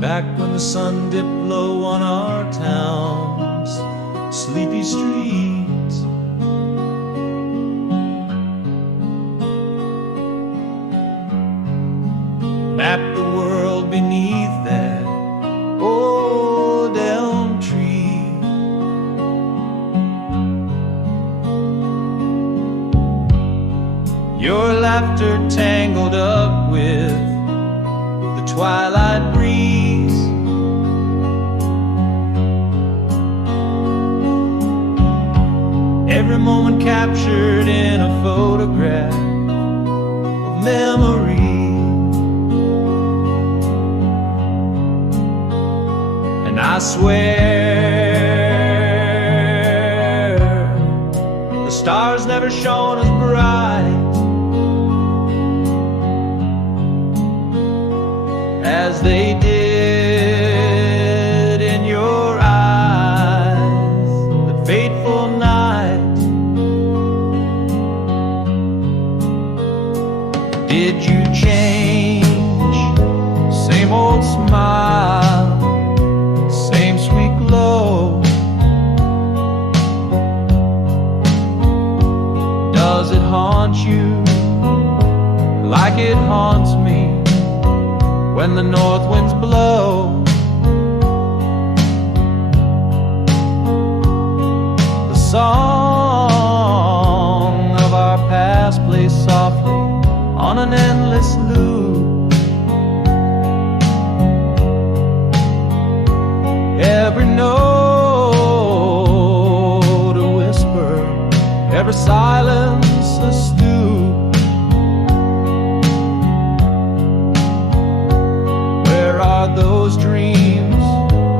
back when the sun dipped low on our town's sleepy streets. Map the world beneath that old elm tree. Your laughter tangled up with the twilight breeze. Every moment captured in a photograph of memory. And I swear the stars never shone as bright as they did in your eyes that fateful night. Did you change? Same old smile, same sweet glow. Does it haunt you like it haunts me when the north winds blow? The song of our past plays softly on an endless loop. Every note a whisper, every silence a stew. Those dreams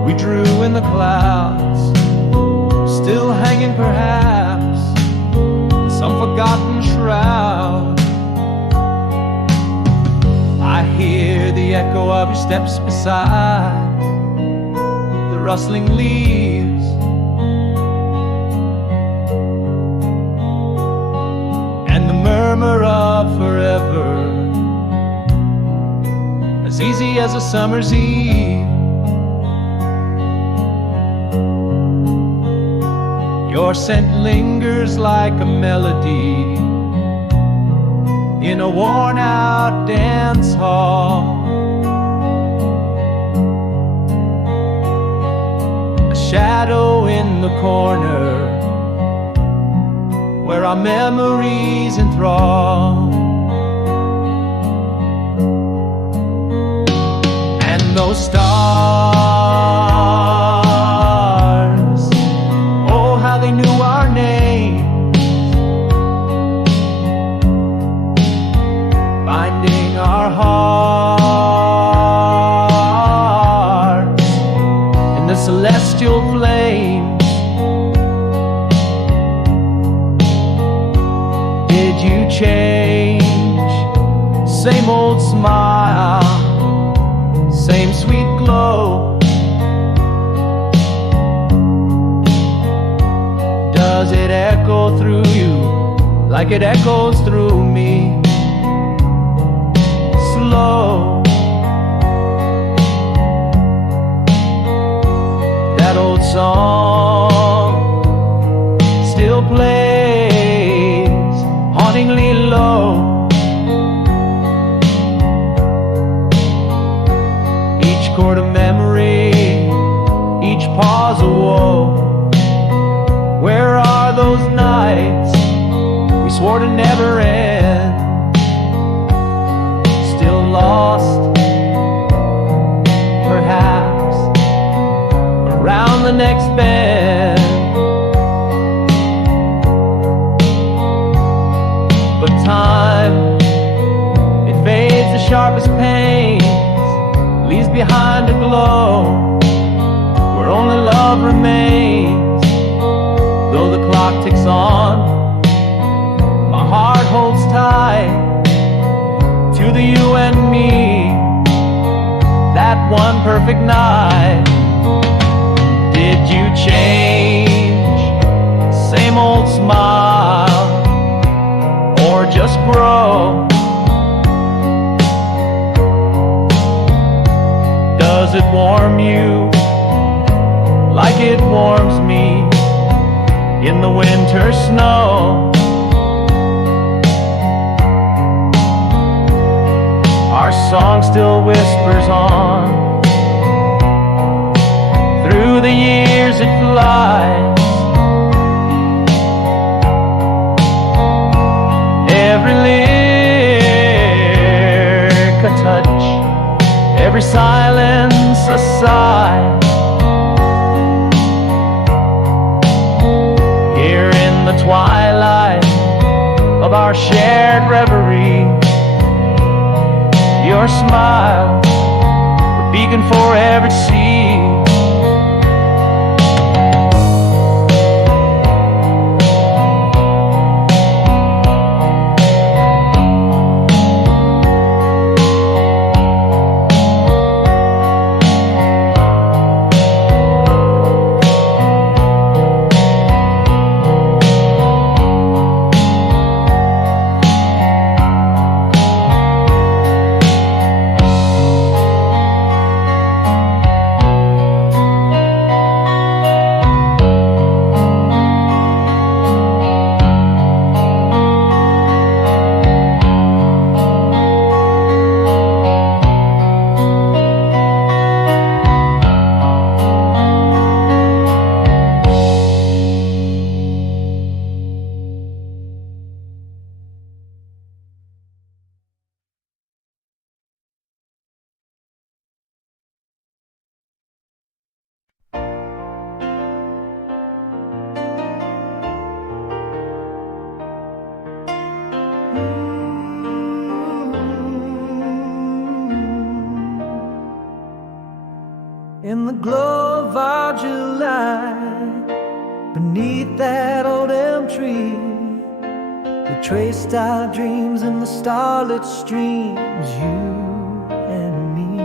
we drew in the clouds, still hanging perhaps in some forgotten shroud. I hear the echo of your steps beside the rustling leaves, and the murmur of forever, as easy as a summer's eve. Your scent lingers like a melody in a worn-out dance hall. A shadow in the corner where our memories enthrall. Those stars, oh how they knew our names, finding our hearts in the celestial flames. Did you change? Same old smile, same sweet glow. Does it echo through you like it echoes through me? Slow. That old song still plays hauntingly low. Chord of memory, each pause a woe. Where are those nights we swore to never end? Still lost, perhaps, around the next bend. But time, it fades the sharpest pain, leaves behind a glow where only love remains. Though the clock ticks on, my heart holds tight to the you and me, that one perfect night. Did you change? Same old smile, or just grow? Does it warm you like it warms me in the winter snow? Our song still whispers on. Through the years it flies. Every lyric a touch, every silence a sigh. Here in the twilight of our shared reverie, your smile, a beacon forever to see. In the glow of our July, beneath that old elm tree, we traced our dreams in the starlit streams, you and me.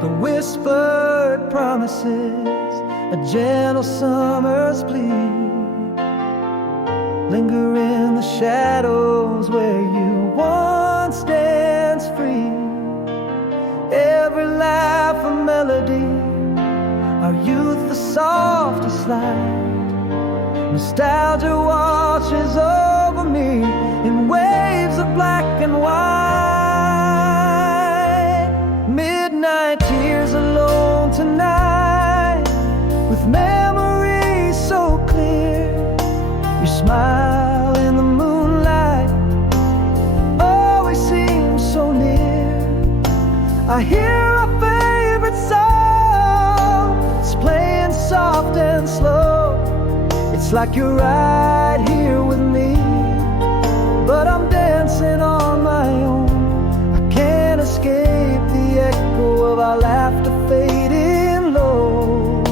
The whispered promises, a gentle summer's plea, linger in the shadows where you once danced free. Every laugh a melody, our youth the softest light. Nostalgia washes over me in waves of black and white. Midnight tears alone tonight, with memories so clear. Your smile in the moonlight always seems so near. I hear our favorite song, it's playing soft and slow. It's like you're right here with me, but I'm dancing on my own. I can't escape the echo of our laughter fading low.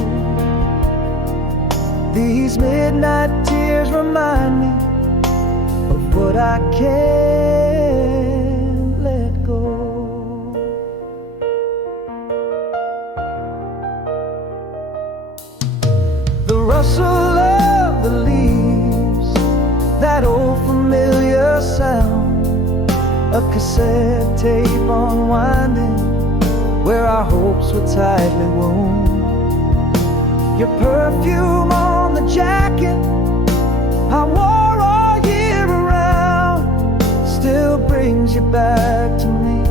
These midnight tears remind me of what I can't let go. The rustle of the leaves, that old familiar sound, a cassette tape unwinding where our hopes were tightly wound. Your perfume on the jacket I wore all year around still brings you back to me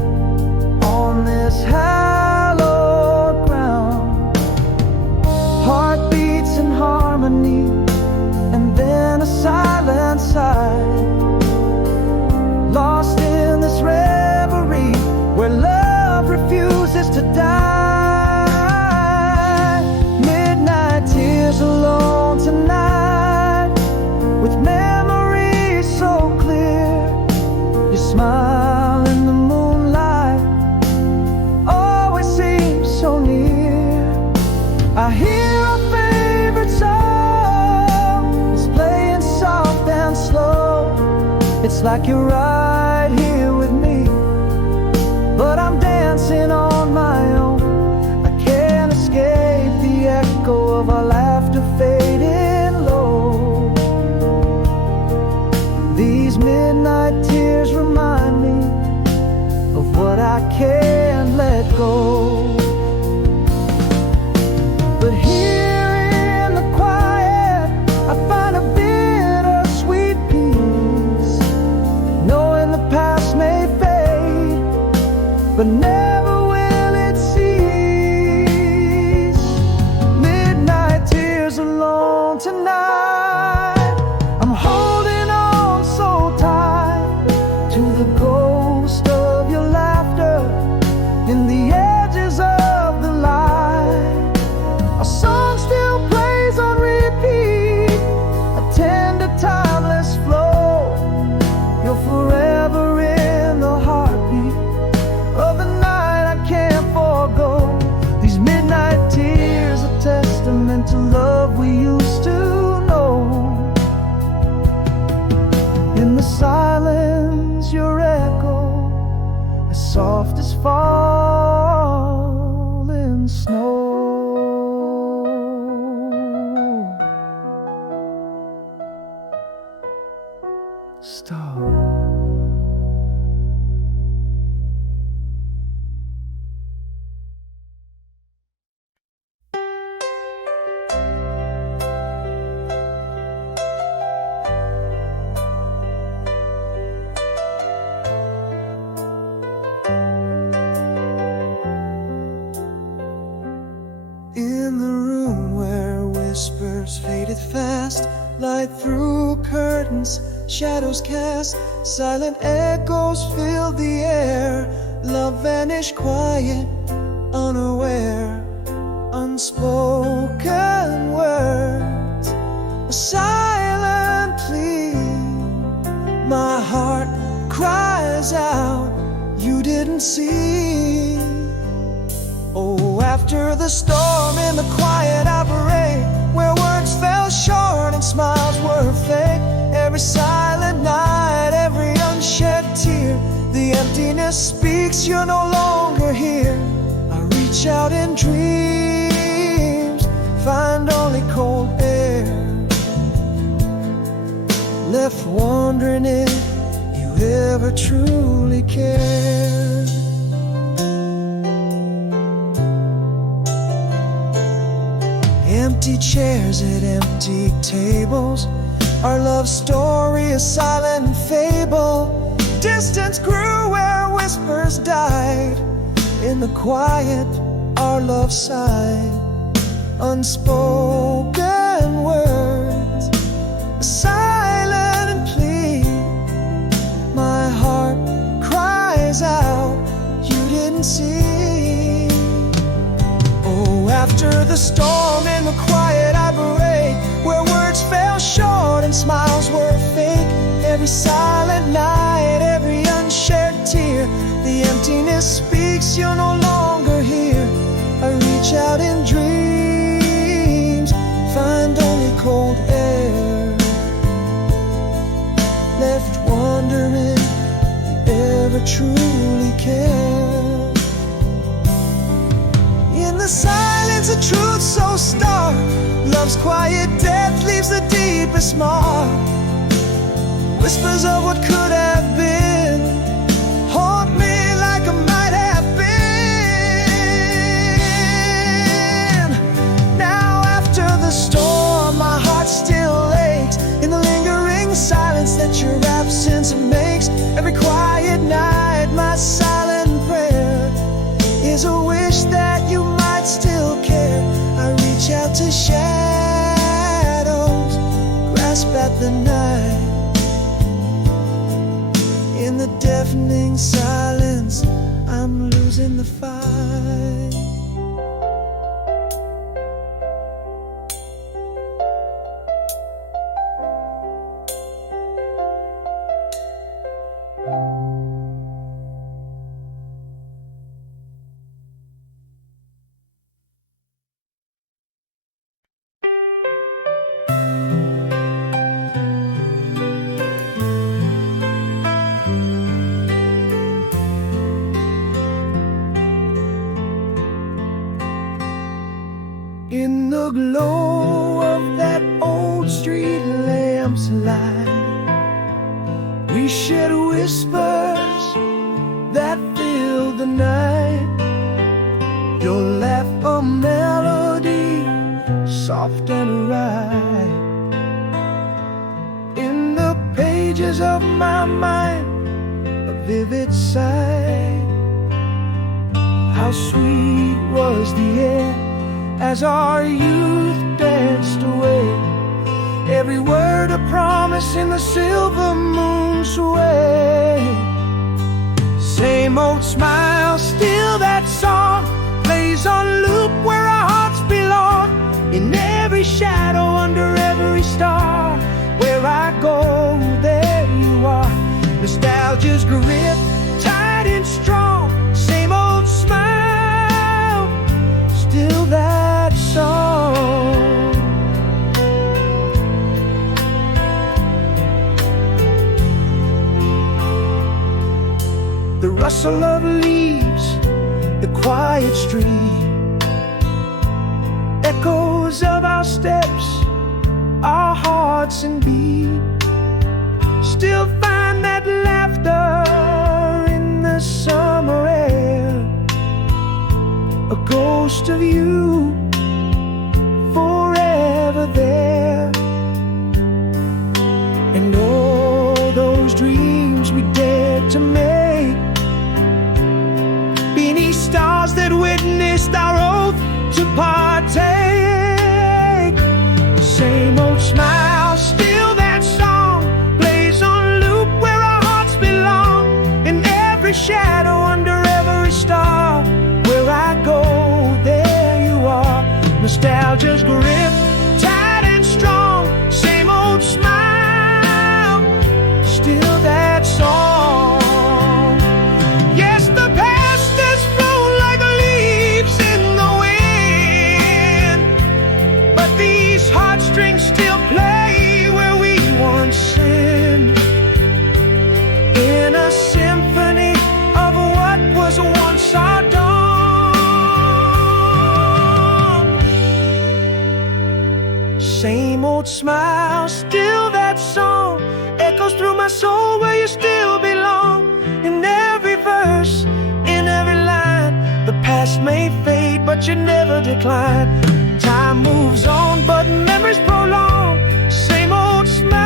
on this hallowed ground. Heartbeats in harmony, and then a silent sigh, lost in this reverie where love refuses to die. Midnight tears alone tonight, with memories so clear. Your smile in the moonlight always seems so near. I hear our favorite song, it's playing soft and slow. It's like you're right here with me, but I'm dancing on my own. I can't escape the echo of our laughter fading low. These midnight tears remind me of what I can't can't let go. But here in the quiet, I find a bittersweet peace, knowing the past may fade, but never will it cease. Midnight tears alone tonight, I'm holding on so tight to the ghost of your laughter in the edges of the light. Our song still plays on repeat, a tender, timeless flow. You're forever in the heartbeat of the night I can't forego. These midnight tears, a testament to love we used to know. In the silence, your echo, as soft as falling snow. Star. In the room where whispers faded fast, light through curtains, shadows cast, silent echoes filled the air. Love vanished quiet, unaware, unspoken words, a silent plea. My heart cries out, you didn't see. Oh, after the storm, in the quiet I parade, where words fell short and smiles were fake. Every silent night, every unshed tear, the emptiness speaks, you're no longer here. I reach out in dreams, find only cold air, left wondering if you ever truly cared. Empty chairs at empty tables, our love story a silent fable. Distance grew where whispers died. In the quiet, our love sighed. Unspoken words, a silent plea. My heart cries out, you didn't see. Oh, after the storm, in the quiet I parade, where words fell short and smiles were fake. Every silent night, every unshared tear, the emptiness speaks, you're no longer here. I reach out in dreams, find only cold air, left wondering if you ever truly cared. In the silence, a truth so stark, love's quiet death leaves the deepest mark. Whispers of what could have been haunt me like a might have been. Now after the storm, my heart still aches in the lingering silence that your absence makes. Every quiet night, my silent prayer is a wish that you might still care. I reach out to shadows, grasp at the night. In the deafening silence, I'm losing the fight. In the glow of that old street lamp's light, we shared whispers that filled the night. soft and right. In the pages of my mind, a vivid sight. How sweet was the air as our youth danced away. Every word a promise in the silver moon's way. Same old smile, still that song plays on loop where our hearts belong. In every shadow, under every star, where I go, there you are. Nostalgia's grip, tight and strong. Same old smile, still that song. The rustle of leaves, the quiet street, echoes of our steps, our hearts in beat. Still find that laughter in the summer air, a ghost of you forever there. And all those dreams we dared to make beneath stars that witnessed our oath to partake. Same old smile, still that song plays on loop where our hearts belong. In every shadow, under every star, where I go, there you are. Nostalgia's grip, tight and strong. Same old smile, still that song. Yes, the past has flown like leaves in the wind, but these heartstrings still play where we once sinned. In a symphony of what was once our dawn. Same old smile, still that song echoes through my soul where you still belong. In every verse, in every line, the past may fade, but you never decline. Time moves on, but memories prolong. Same old smile,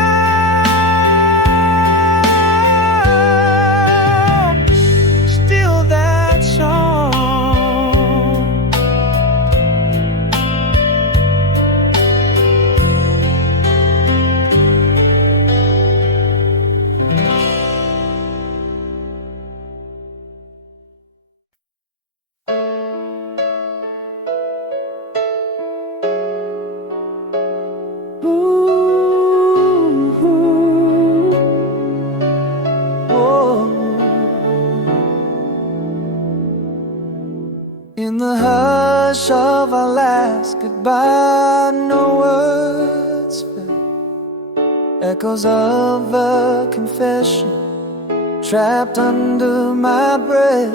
still that song. In the hush of our last goodbye, no words fell. Echoes of a confession trapped under my breath.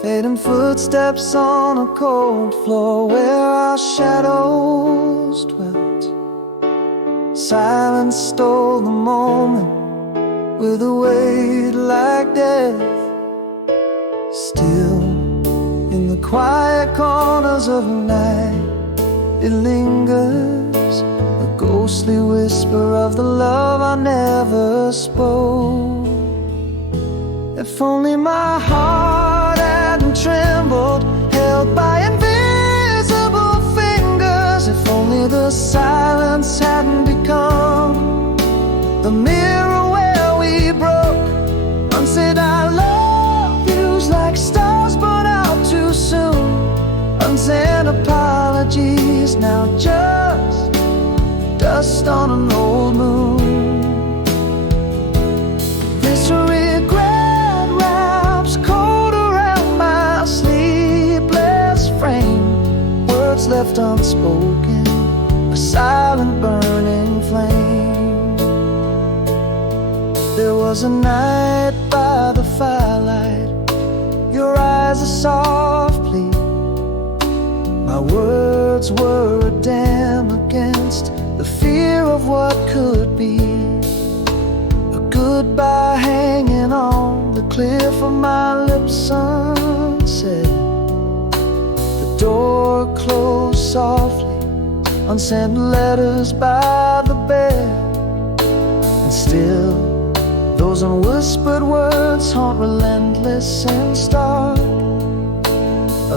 Fading footsteps on a cold floor where our shadows dwelt. Silence stole the moment with a weight like death. Still, in the quiet corners of the night, it lingers, a ghostly whisper of the love I never spoke. If only my heart hadn't trembled, held by invisible fingers. If only the silence hadn't become the mirror where we broke. Unsaid I love yous like stars burn out too soon. Unsent apologies, now just dust on an old moon. This regret wraps cold around my sleepless frame. Words left unspoken, a silent burning flame. There was a night by the firelight, your eyes a soft plea. My words were a dam against the fear of what could be. A goodbye hanging on the cliff of my lips, sunset. The door closed softly, unsent letters by the bed. And still, those unwhispered words haunt relentless and stark.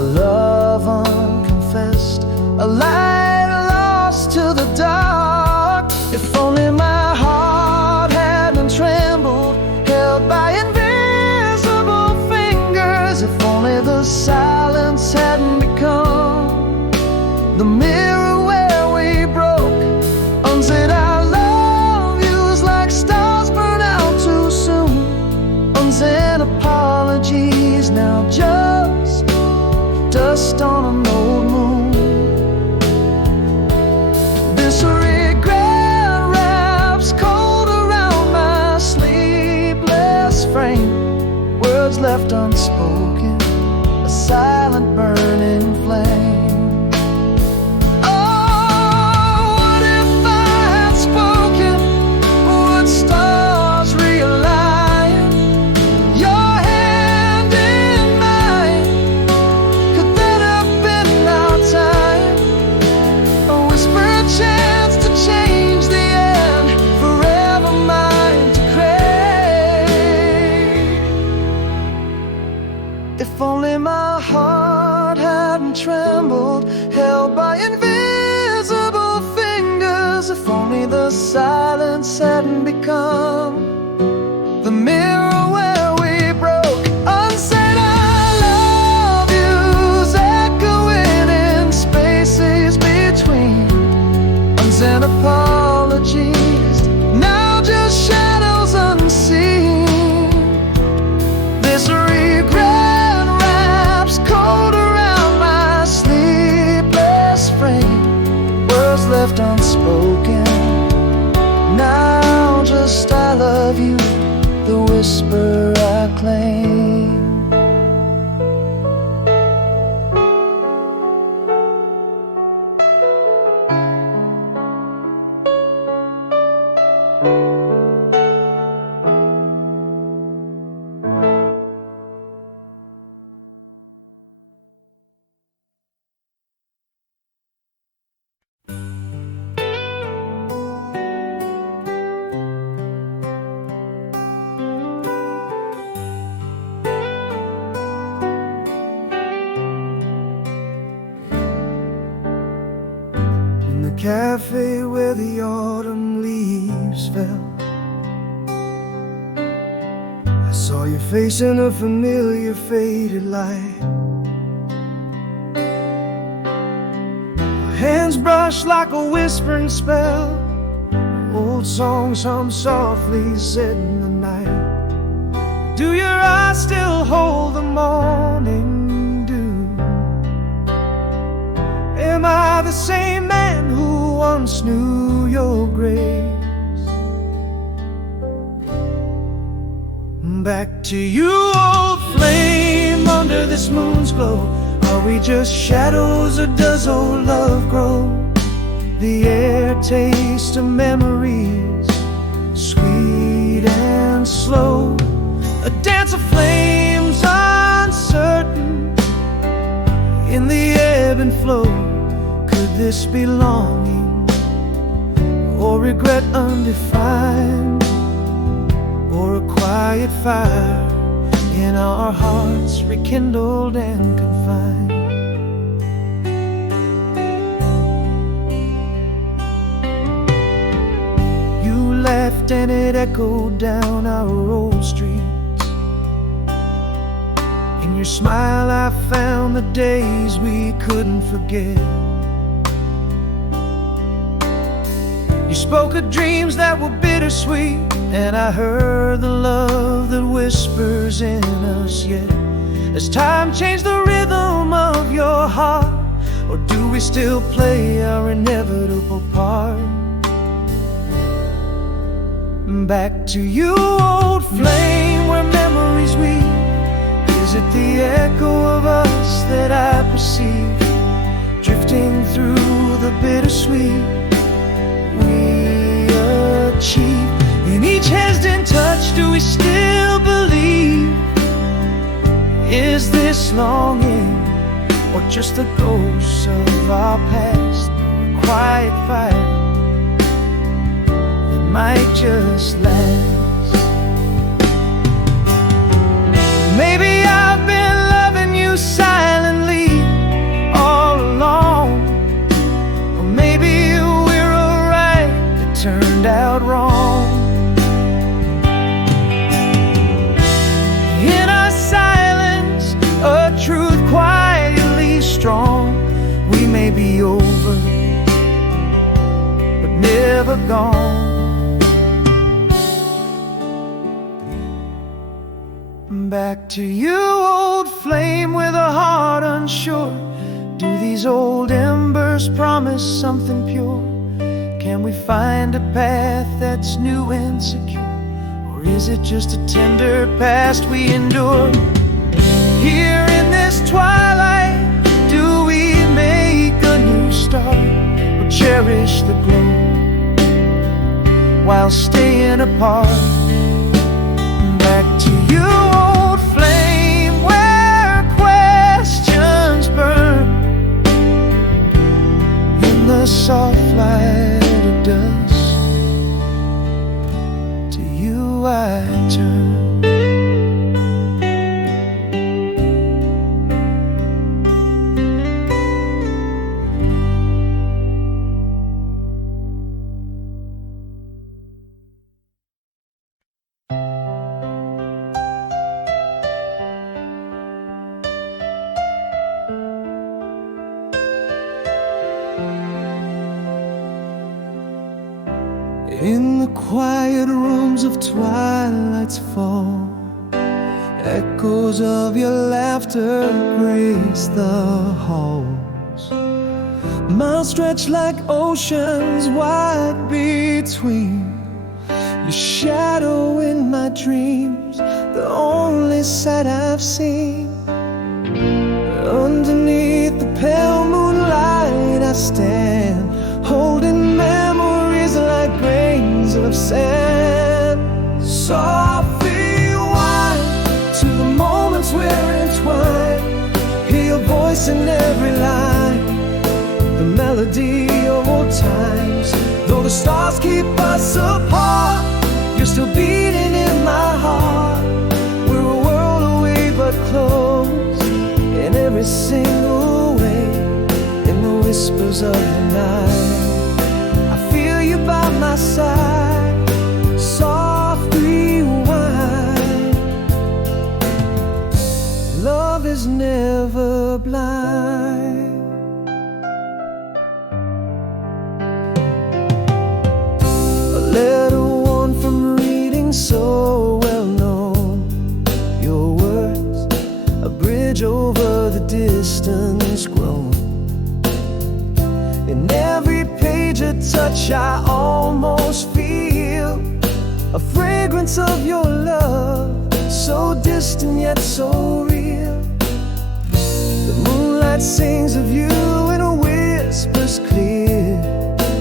A love unconfessed, a light lost to the dark. If only my heart hadn't trembled, held by invisible fingers. If only the silence hadn't become the mirror where we broke. Unsaid I love yous like stars burn out too soon. Unsaid apologies now just dust on an old moon. This regret wraps cold around my sleepless frame. Words left unspoken, a silent burning flame. If only my heart hadn't trembled, held by invisible fingers. If only the silence hadn't become the mirror where we broke. Unsaid I love yous echoing in spaces between. Unsent apologies, now just shadows unseen. This regret cold around my sleepless frame. Words left unspoken, now just I love you, the whisper I claim. Cafe where the autumn leaves fell, I saw your face in a familiar faded light. My hands brushed like a whispering spell, old songs hum softly set in the night. Do your eyes still hold the morning dew? Am I the same man who once knew your grace? Back to you, old flame, under this moon's glow. Are we just shadows or does old love grow? The air taste of memories, sweet and slow. A dance of flames uncertain in the ebb and flow. Could this be longing or regret undefined, or a quiet fire in our hearts rekindled and confined? You left and it echoed down our old streets. In your smile I found the days we couldn't forget. You spoke of dreams that were bittersweet, and I heard the love that whispers in us yet. Has time changed the rhythm of your heart, or do we still play our inevitable part? Back to you, old flame, where memories weep. Is it the echo of us that I perceive, drifting through the bittersweet we achieve? In each hesitant touch, do we still believe? Is this longing, or just the ghosts of our past quiet fire that might just last. Maybe I've been loving you silently all along, or maybe we're alright, it turned out wrong. In our silence, a truth quietly strong. We may be over, but never gone. Back to you, old flame with a heart unsure. Do these old embers promise something pure? Can we find a path that's new and secure? Or is it just a tender past we endure? Here in this twilight, do we make a new start, or cherish the glow while staying apart? Back to you, old flame, where questions burn. In the soft light of dusk, to you I turn. In the quiet rooms of twilight's fall, echoes of your laughter grace the halls. Miles stretch like oceans wide between. Your shadow in my dreams, the only sight I've seen. Underneath the pale moonlight I stand, holding memories like grains of sand. Softly wind to the moments we're entwined. Hear your voice in every line, the melody of old times. Though the stars keep us apart, you're still beating in my heart. We're a world away but close, in every single way. In the whispers of the night, I feel you by my side. Soft rewind. Love is never blind. A letter worn from reading so well known. Your words, a bridge over the distance grown. In every page a touch I almost feel, a fragrance of your love, so distant yet so real. The moonlight sings of you in a whisper's clear.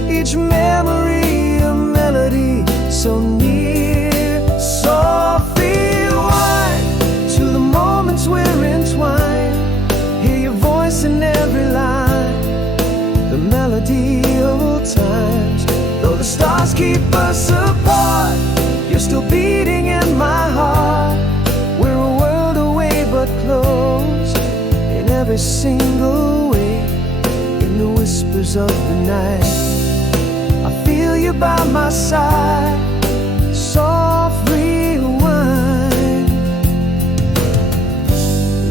Each memory a melody so near. Softly wind to the moments we're entwined. Hear your voice in every line, the melody of old times. Though the stars keep us apart, you're still beating in my heart. We're a world away but close, in every single way. In the whispers of the night, I feel you by my side. Soft rewind.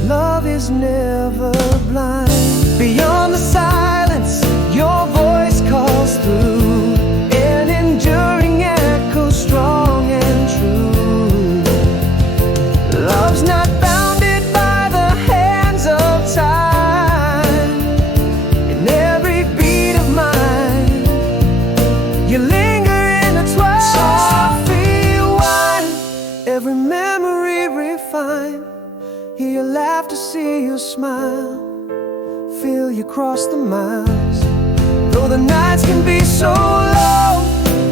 Love is never blind. Beyond the silence, your voice calls through, an enduring echo, strong and true. Love's not bounded by the hands of time. In every beat of mine, you linger in a twine. Softly wind, every memory refined. Hear your laughter, see your smile, feel you cross the miles. Though the nights can be so long,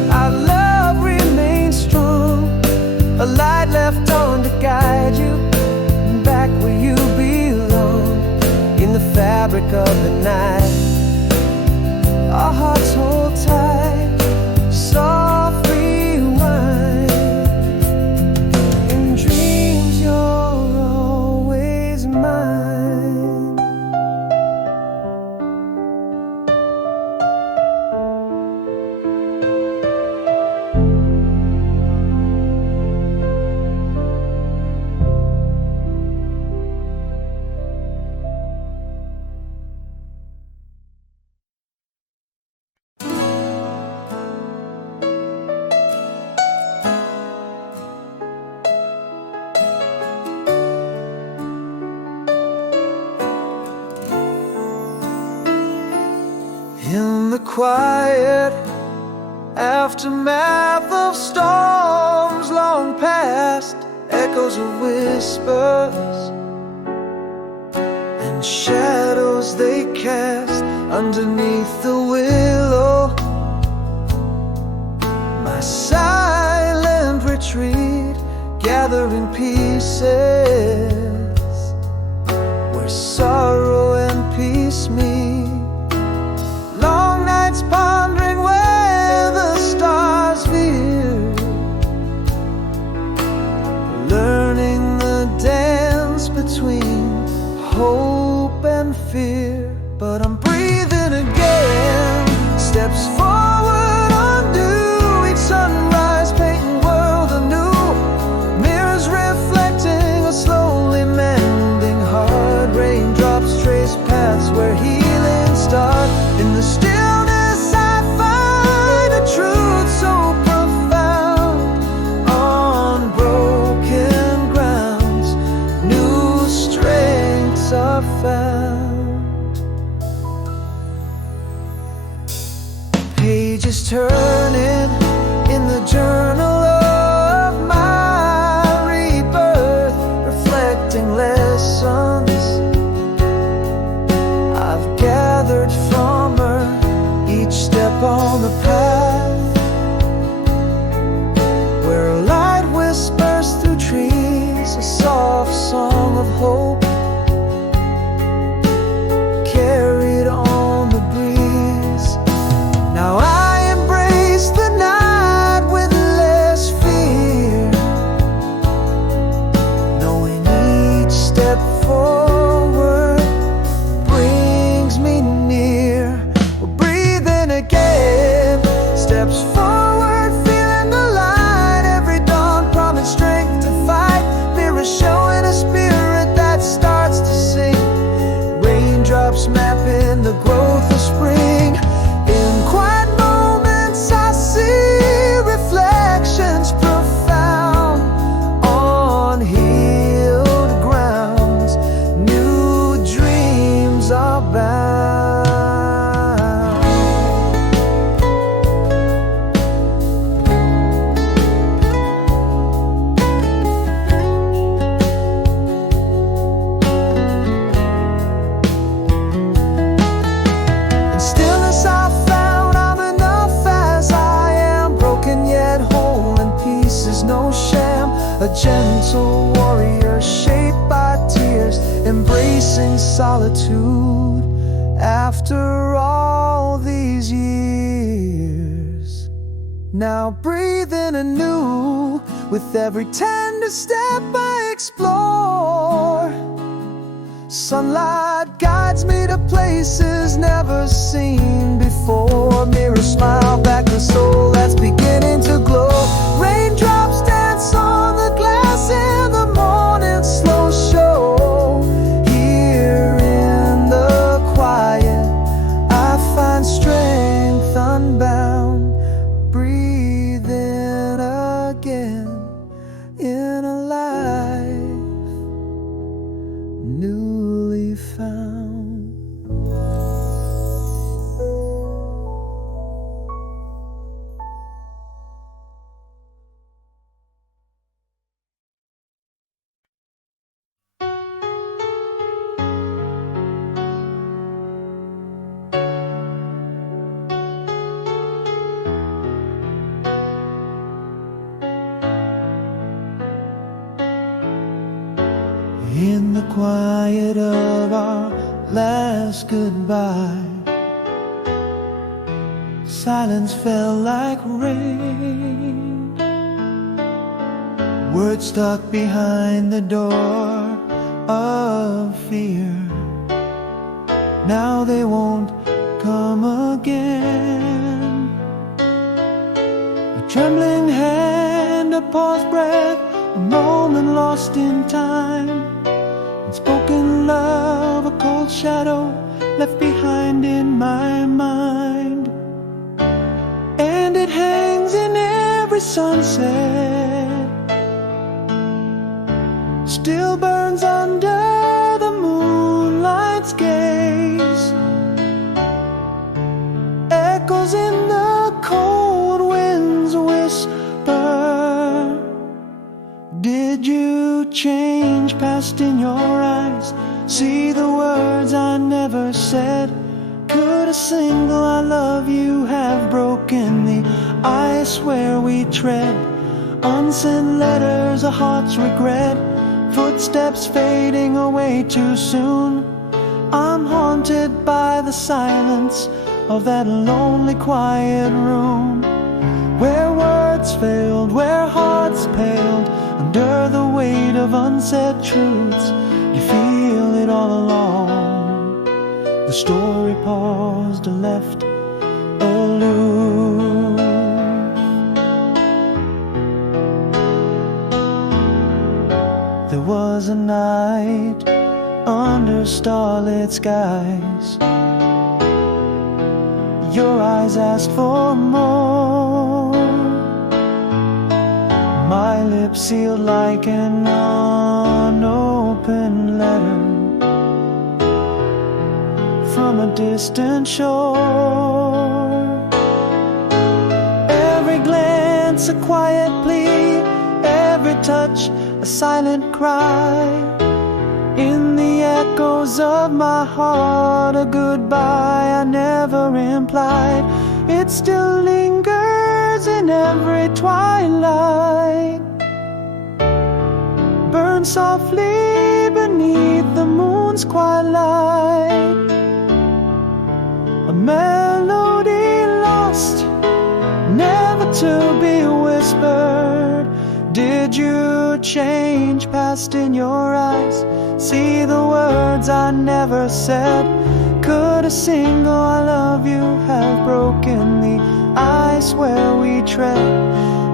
our love remains strong. A light left on to guide you back where you belong. In the fabric of the night, our hearts hold tight, soft rewind. In dreams you're always mine. In the quiet aftermath of storms long past, echoes of whispers and shadows they cast underneath the willow. My silent retreat, gathering pieces where sorrow and peace meet. Long nights pondering where the stars veer, learning the dance between hope and fear. But I'm breathing again, steps forward undo, each sunrise painting world anew, mirrors reflecting a slowly mending heart, raindrops trace paths where healing starts. In the stillness I find a truth so profound. On broken grounds, new strengths are found. Pages turning in the journal of my rebirth, reflecting lessons I've gathered from her, each step on the path where light whispers through trees, a soft song of hope carried on the breeze. Now I embrace the night with less fear, knowing each step forward brings me near. We're breathing again, steps forward, feeling the light. Every dawn promised strength to fight, mirror showing a spirit that starts to sing. Raindrops mapping the growth of spring. In quiet moments I see reflections profound. On healed grounds, new dreams are bound. In stillness I found I'm enough as I am, broken yet whole, and peace is no sham. A gentle warrior shaped by tears, embracing solitude after all these years. Now breathing anew, with every tender step I explore. Sunlight guides me to places never seen before. Mirror smile back the soul that's beginning to glow. Raindrops dance on the glass in the morning slow show. Here in the quiet I find strength unbound. Breathing again in a life newly found. In the quiet of our last goodbye, Silence fell like rain. Words stuck behind the door of fear. Now they won't come again. A trembling hand, a paused breath, a moment lost in time. Unspoken love, a cold shadow left behind in my mind. And it hangs in every sunset, still burns under the moonlight's gaze, echoes in the cold wind's whisper. Did you change past in your eyes? See the words I never said? Could a single I love you have broken the ice where we tread? Unsent letters, a heart's regret, footsteps fading away too soon. I'm haunted by the silence of that lonely quiet room, where words failed, where hearts paled under the weight of unsaid truths. You feel it all along. The story paused, left aloof. There was a night under starlit skies. Your eyes asked for more. My lips sealed like an unopened letter from a distant shore. Every glance a quiet plea, every touch a silent cry. In the echoes of my heart, a goodbye I never implied. It still lingers in every twilight, burns softly beneath the moon's quiet light. A melody lost, never to be whispered. Did you change past in your eyes? See the words I never said? Could a single I love you have broken the ice where we tread?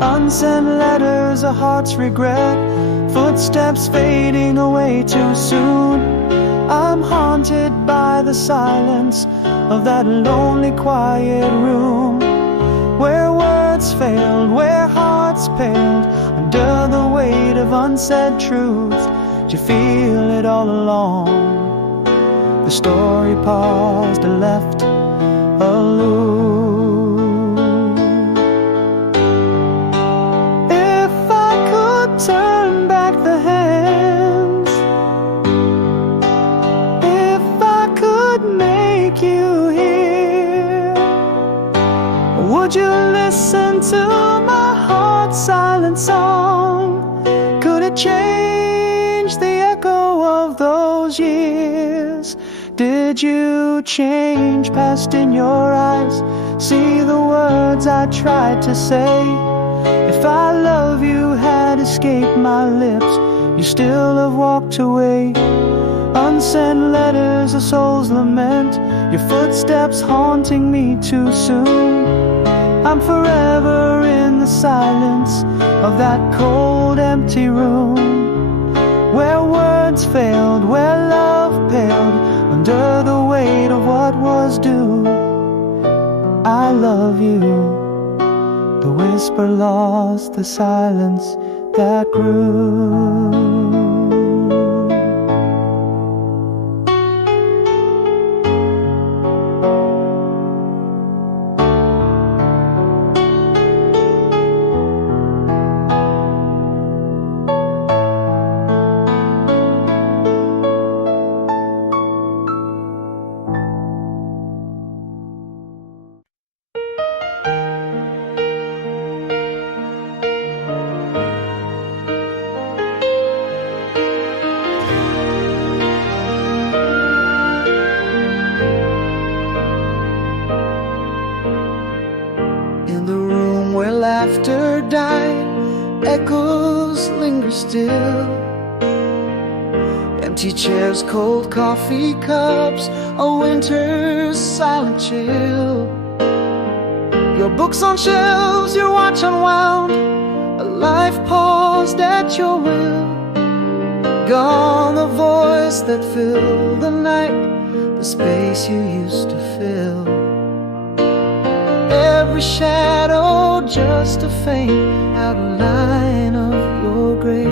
Unsent letters, a heart's regret, footsteps fading away too soon. I'm haunted by the silence of that lonely quiet room, where words failed, where hearts paled under the weight of unsaid truths. Did you feel it all along? The story paused and left aloof. If I could turn back the hands, if I could make you hear, would you listen to my heart's silent song? Could it change the echo of those years? Did you change past in your eyes? See the words I tried to say? If I love you had escaped my lips, you still have walked away. Unsent letters, a soul's lament, your footsteps haunting me too soon. I'm forever in the silence of that cold, empty room, where words failed, where love paled under the weight of what was due. I love you. The whisper lost the silence that grew. laughter died, echoes linger still. Empty chairs, cold coffee cups, a winter's silent chill. Your books on shelves, your watch unwound, a life paused at your will. Gone the voice that filled the night, the space you used to fill. Every shadow just a faint outline of your grace.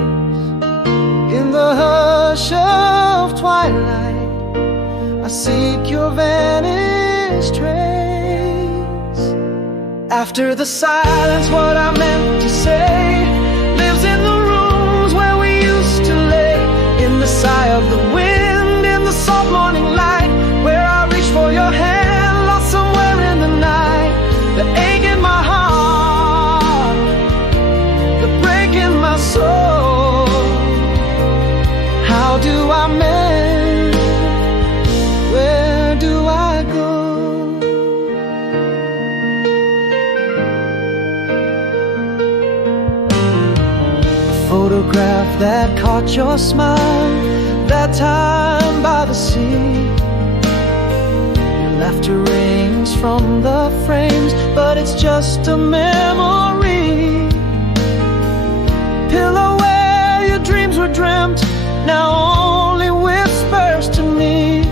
In the hush of twilight, I seek your vanished trace. After the silence, what I meant to say lives in the rooms where we used to lay. In the sigh of the wind, in the soft morning light, where I reach for your hand, lost somewhere in the night. The ache in my heart, the break in my soul. How do I mend? Where do I go? A photograph that caught your smile, that time by the sea. Your laughter rings from the frames, but it's just a memory. Pillow where your dreams were dreamt, now only whispers to me.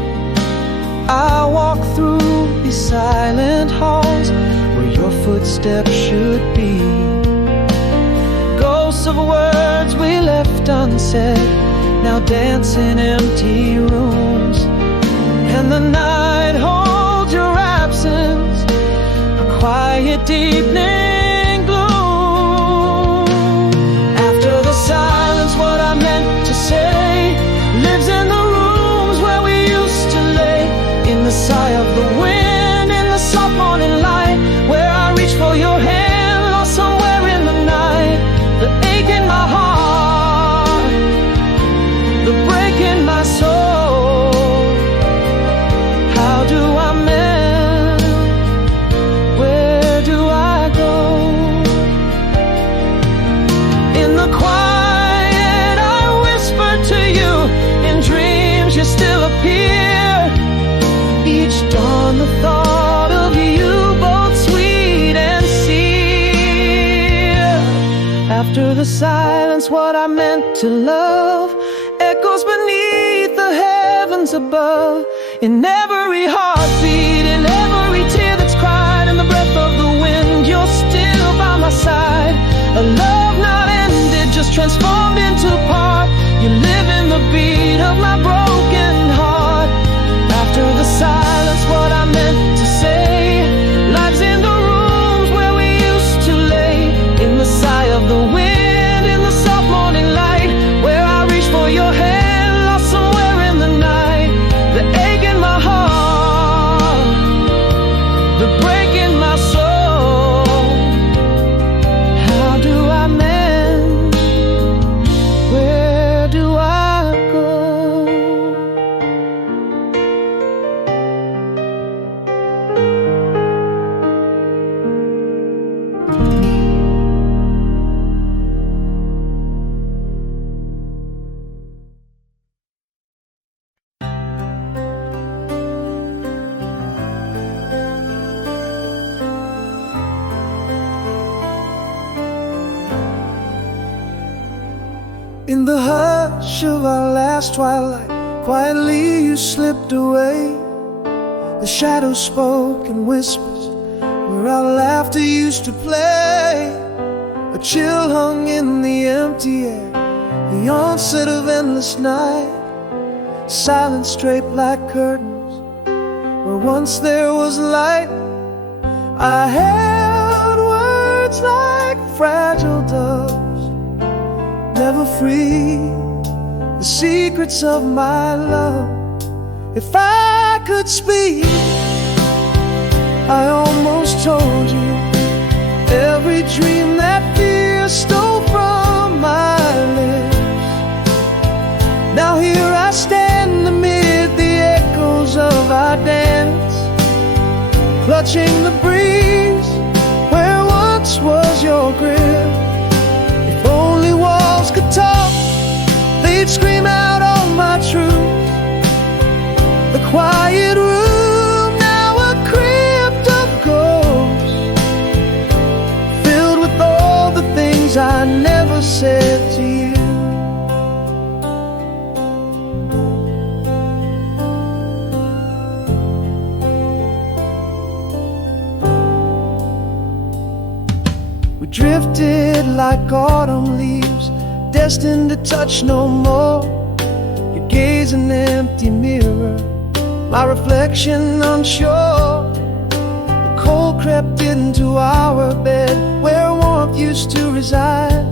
I walk through these silent halls where your footsteps should be. Ghosts of words we left unsaid, now dance in empty rooms. And the night holds your absence, a quiet deepening gloom. After the silence, what I meant to say lives in the rooms where we used to lay. In the sigh of the wind, in the soft morning light, where I reach for your hand, lost somewhere in the night. The ache in my heart, the break in my soul. How do I mend? Where do I go? In the quiet I whisper to you, in dreams you still appear. Each dawn the thought of you, both sweet and sear. After the silence, what I meant to love echoes beneath the heavens above. In every heartbeat, in every tear that's cried, in the breath of the wind, you're still by my side. A love not ended, just transformed into part. You live in the beat of my broken heart. After the silence, what I meant to say lives in the rooms where we used to lay. In the sigh of the wind, in the soft morning light, where I reach for your hand, lost somewhere in the night. The ache in my heart, the break in my soul. How do I mend? Where do I go? In the hush of our last twilight, quietly you slipped away. The shadows spoke in whispers where our laughter used to play. A chill hung in the empty air, the onset of endless night. Silence draped like curtains where once there was light. I held words like fragile doves, never free, the secrets of my love. If I could speak, I almost told you every dream that fear stole from my lips. Now here I stand amid the echoes of our dance, clutching the breeze where once was your grace. they'd scream out all my truth. The quiet room, now a crypt of ghosts, filled with all the things I never said to you. We drifted like autumn leaves, destined to touch no more. You gaze in an empty mirror, my reflection unsure. The cold crept into our bed, where warmth used to reside.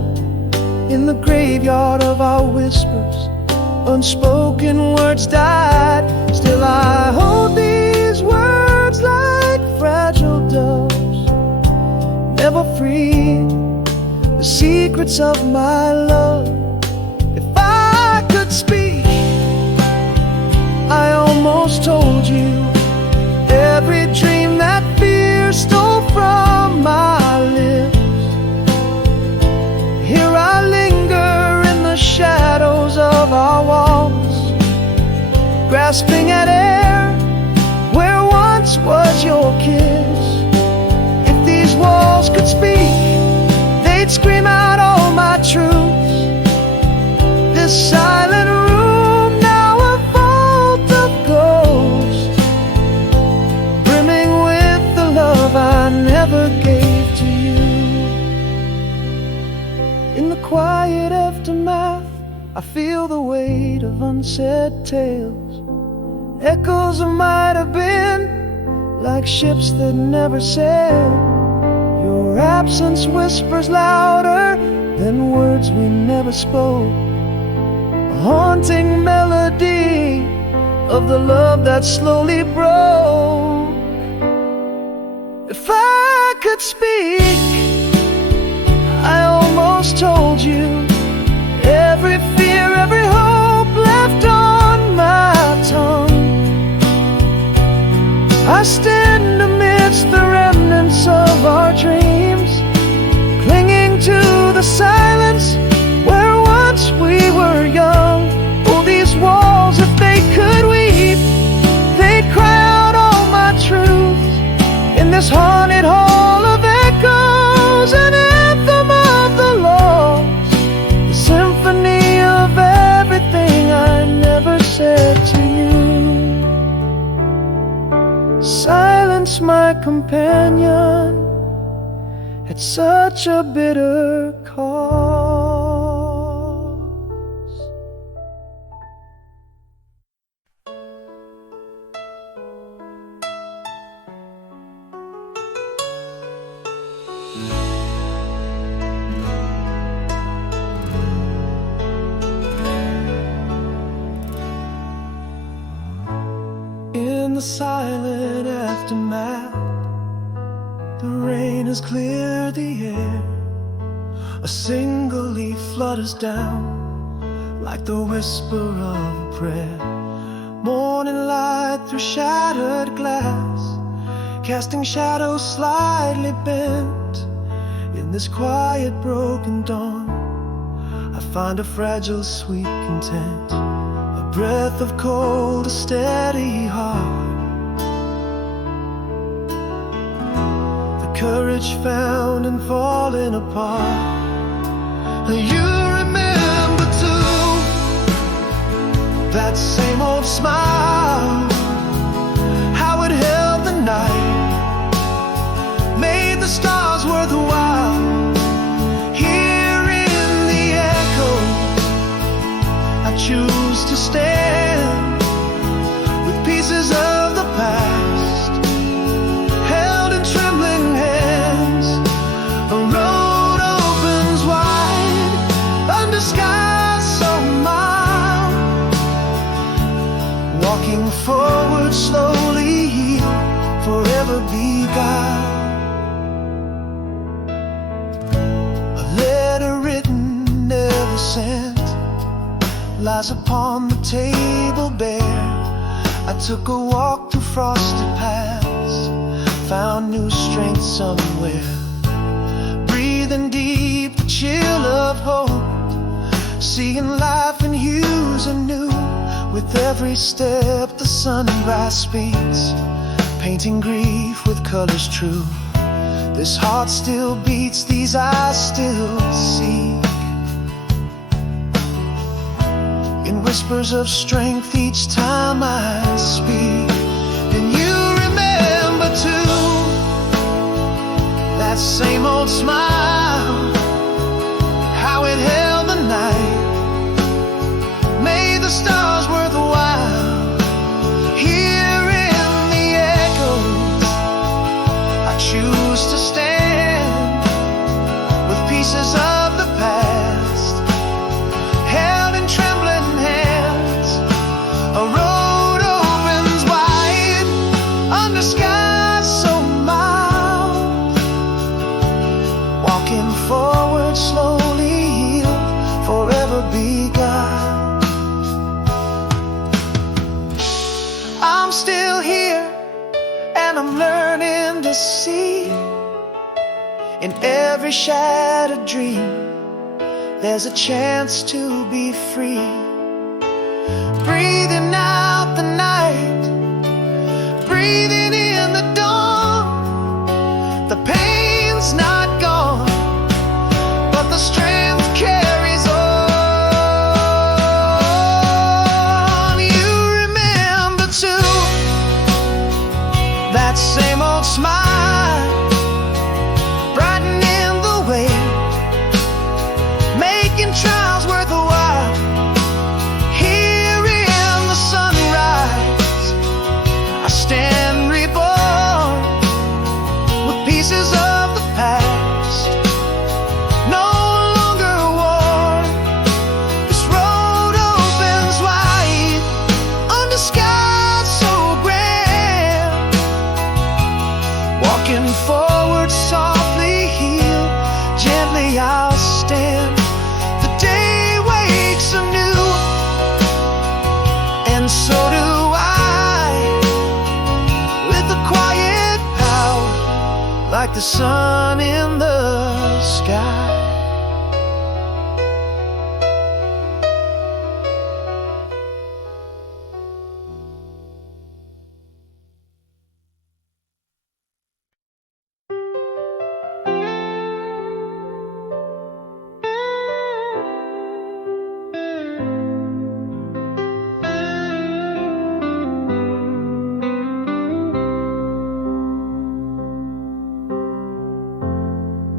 In the graveyard of our whispers, unspoken words died. Still I hold these words like fragile doves, never free, the secrets of my love. If I could speak, I almost told you every dream that fear stole from my lips. Here I linger in the shadows of our walls, grasping at air where once was your kiss. If these walls could speak, they'd scream out all my truths. This silent room, now a vault of ghosts, brimming with the love I never gave to you. In the quiet aftermath, I feel the weight of unsaid tales, echoes of might have been, like ships that never sail. Your absence whispers louder than words we never spoke, a haunting melody of the love that slowly broke. If I could speak, I almost told you every fear, every hope left on my tongue. I stand amidst the remnants of our dreams, clinging to the silence where once we were young. Oh, these walls, if they could weep, they'd cry out all my truth. In this haunted hall of echoes, an anthem of the lost, the symphony of everything I never said to you. Silence, my companion, at such a bitter cost. In the silent aftermath, the rain has cleared the air. A single leaf flutters down like the whisper of a prayer. Morning light through shattered glass, casting shadows slightly bent. In this quiet broken dawn, I find a fragile sweet content, a breath of cold, a steady heart, courage found in falling apart. You remember too that same old smile, how it held the night, made the stars worthwhile. Here in the echoes, I choose to stand with pieces of the past held in trembling hands. A road opens wide under skies so mild, walking forward slowly, forever beguiled. A letter written, never sent, lies upon the table bare. I took a walk through frosted paths, found new strength somewhere. Breathing deep, the chill of hope seeing life in hues anew. With every step the sunrise speeds, painting grief with colors true. This heart still beats, these eyes still see. In whispers of strength each time I speak. And you remember too, that same old smile, how it held the night, made the stars worth a while. Here in the echoes I choose to stand, with pieces of the past held in trembling hands. A road opens wide under skies so mild, walking forward slowly, healed, forever begun. I'm still here and I'm learning to see. In every shattered dream there's a chance to be free. Breathing out the night, breathing in the dawn. The pain's not gone, but the strength carries on. You remember too, that same old smile, brightening the way, making trials worth a while. Here in the sunrise I stand reborn, with pieces of the past no longer worn. This road opens wide under skies so grand, walking forward softly, healed, gently I'll stand. The day wakes anew, and so do I, with a quiet power like the sun in the sky.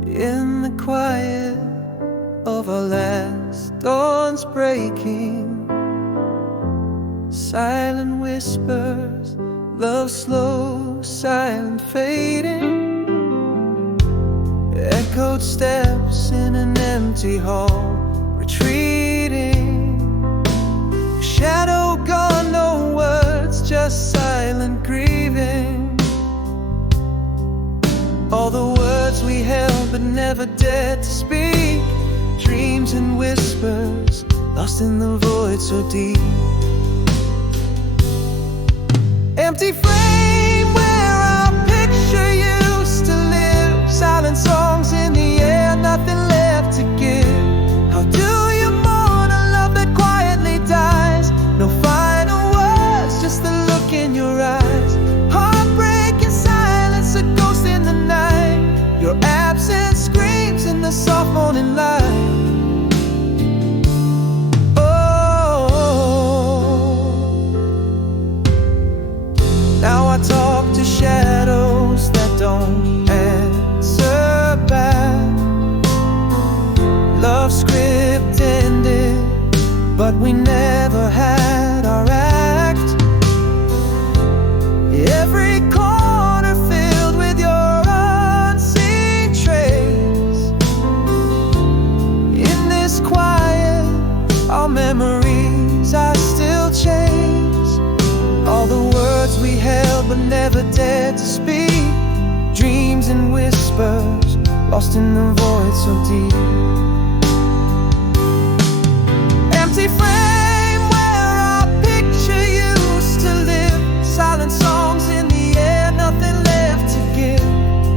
In the quiet of our last dawn's breaking, silent whispers, love slow, silent fading, echoed steps in an empty hall, retreating. Shadow gone, no words, just silent grieving. All the words we held but never dared to speak, dreams and whispers lost in the void so deep. Empty frame where our picture used to live, silent songs in the air, nothing left to give. How do you mourn a love that quietly dies? No final words, just the look in your eyes. Heartbreak in silence, a ghost in the night. Your absence screams in the soft morning light. Now I talk to shadows that don't answer back. Love script ended, but we never had our act. Every corner filled with your unseen trace. In this quiet, our memories are still changed. All the words we held but never dared to speak, dreams and whispers lost in the void so deep. Empty frame where our picture used to live, silent songs in the air, nothing left to give.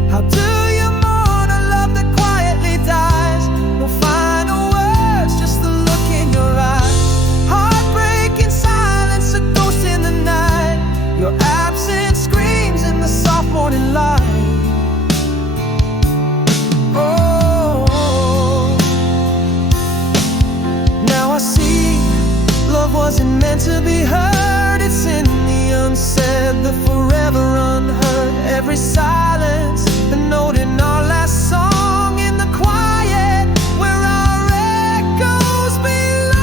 How do you mourn a love that quietly dies? No final words, just the look in every silence, the note in our last song, in the quiet where our echoes belong.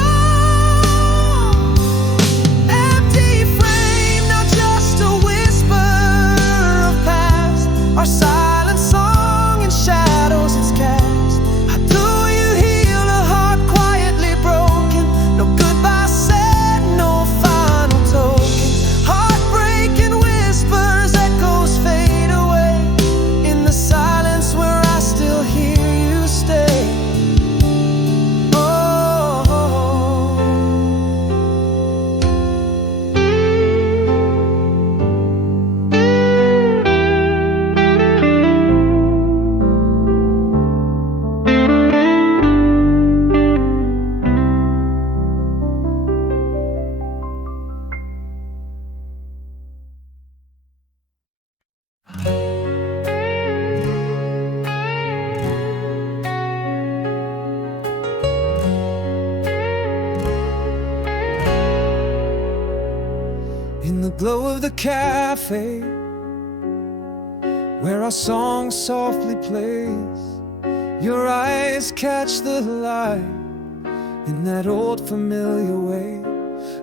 Empty frame, now just a whisper of past, our silent song in shadows it's cast. How do you heal a heart quietly broken? No goodbye said, no final token. Heartbreaking whispers, echoes fade away in the silence where I still hear you stay. In the glow of the cafe, where our song softly plays, your eyes catch the light in that old familiar way.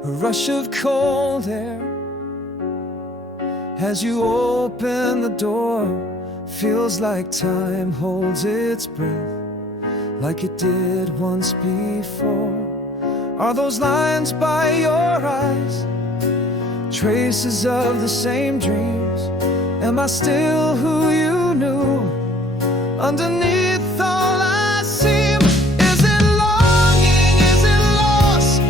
A rush of cold air as you open the door, feels like time holds its breath, like it did once before. Are those lines by your eyes traces of the same dreams? Am I still who you knew underneath all I seem? Is it longing? Is it loss?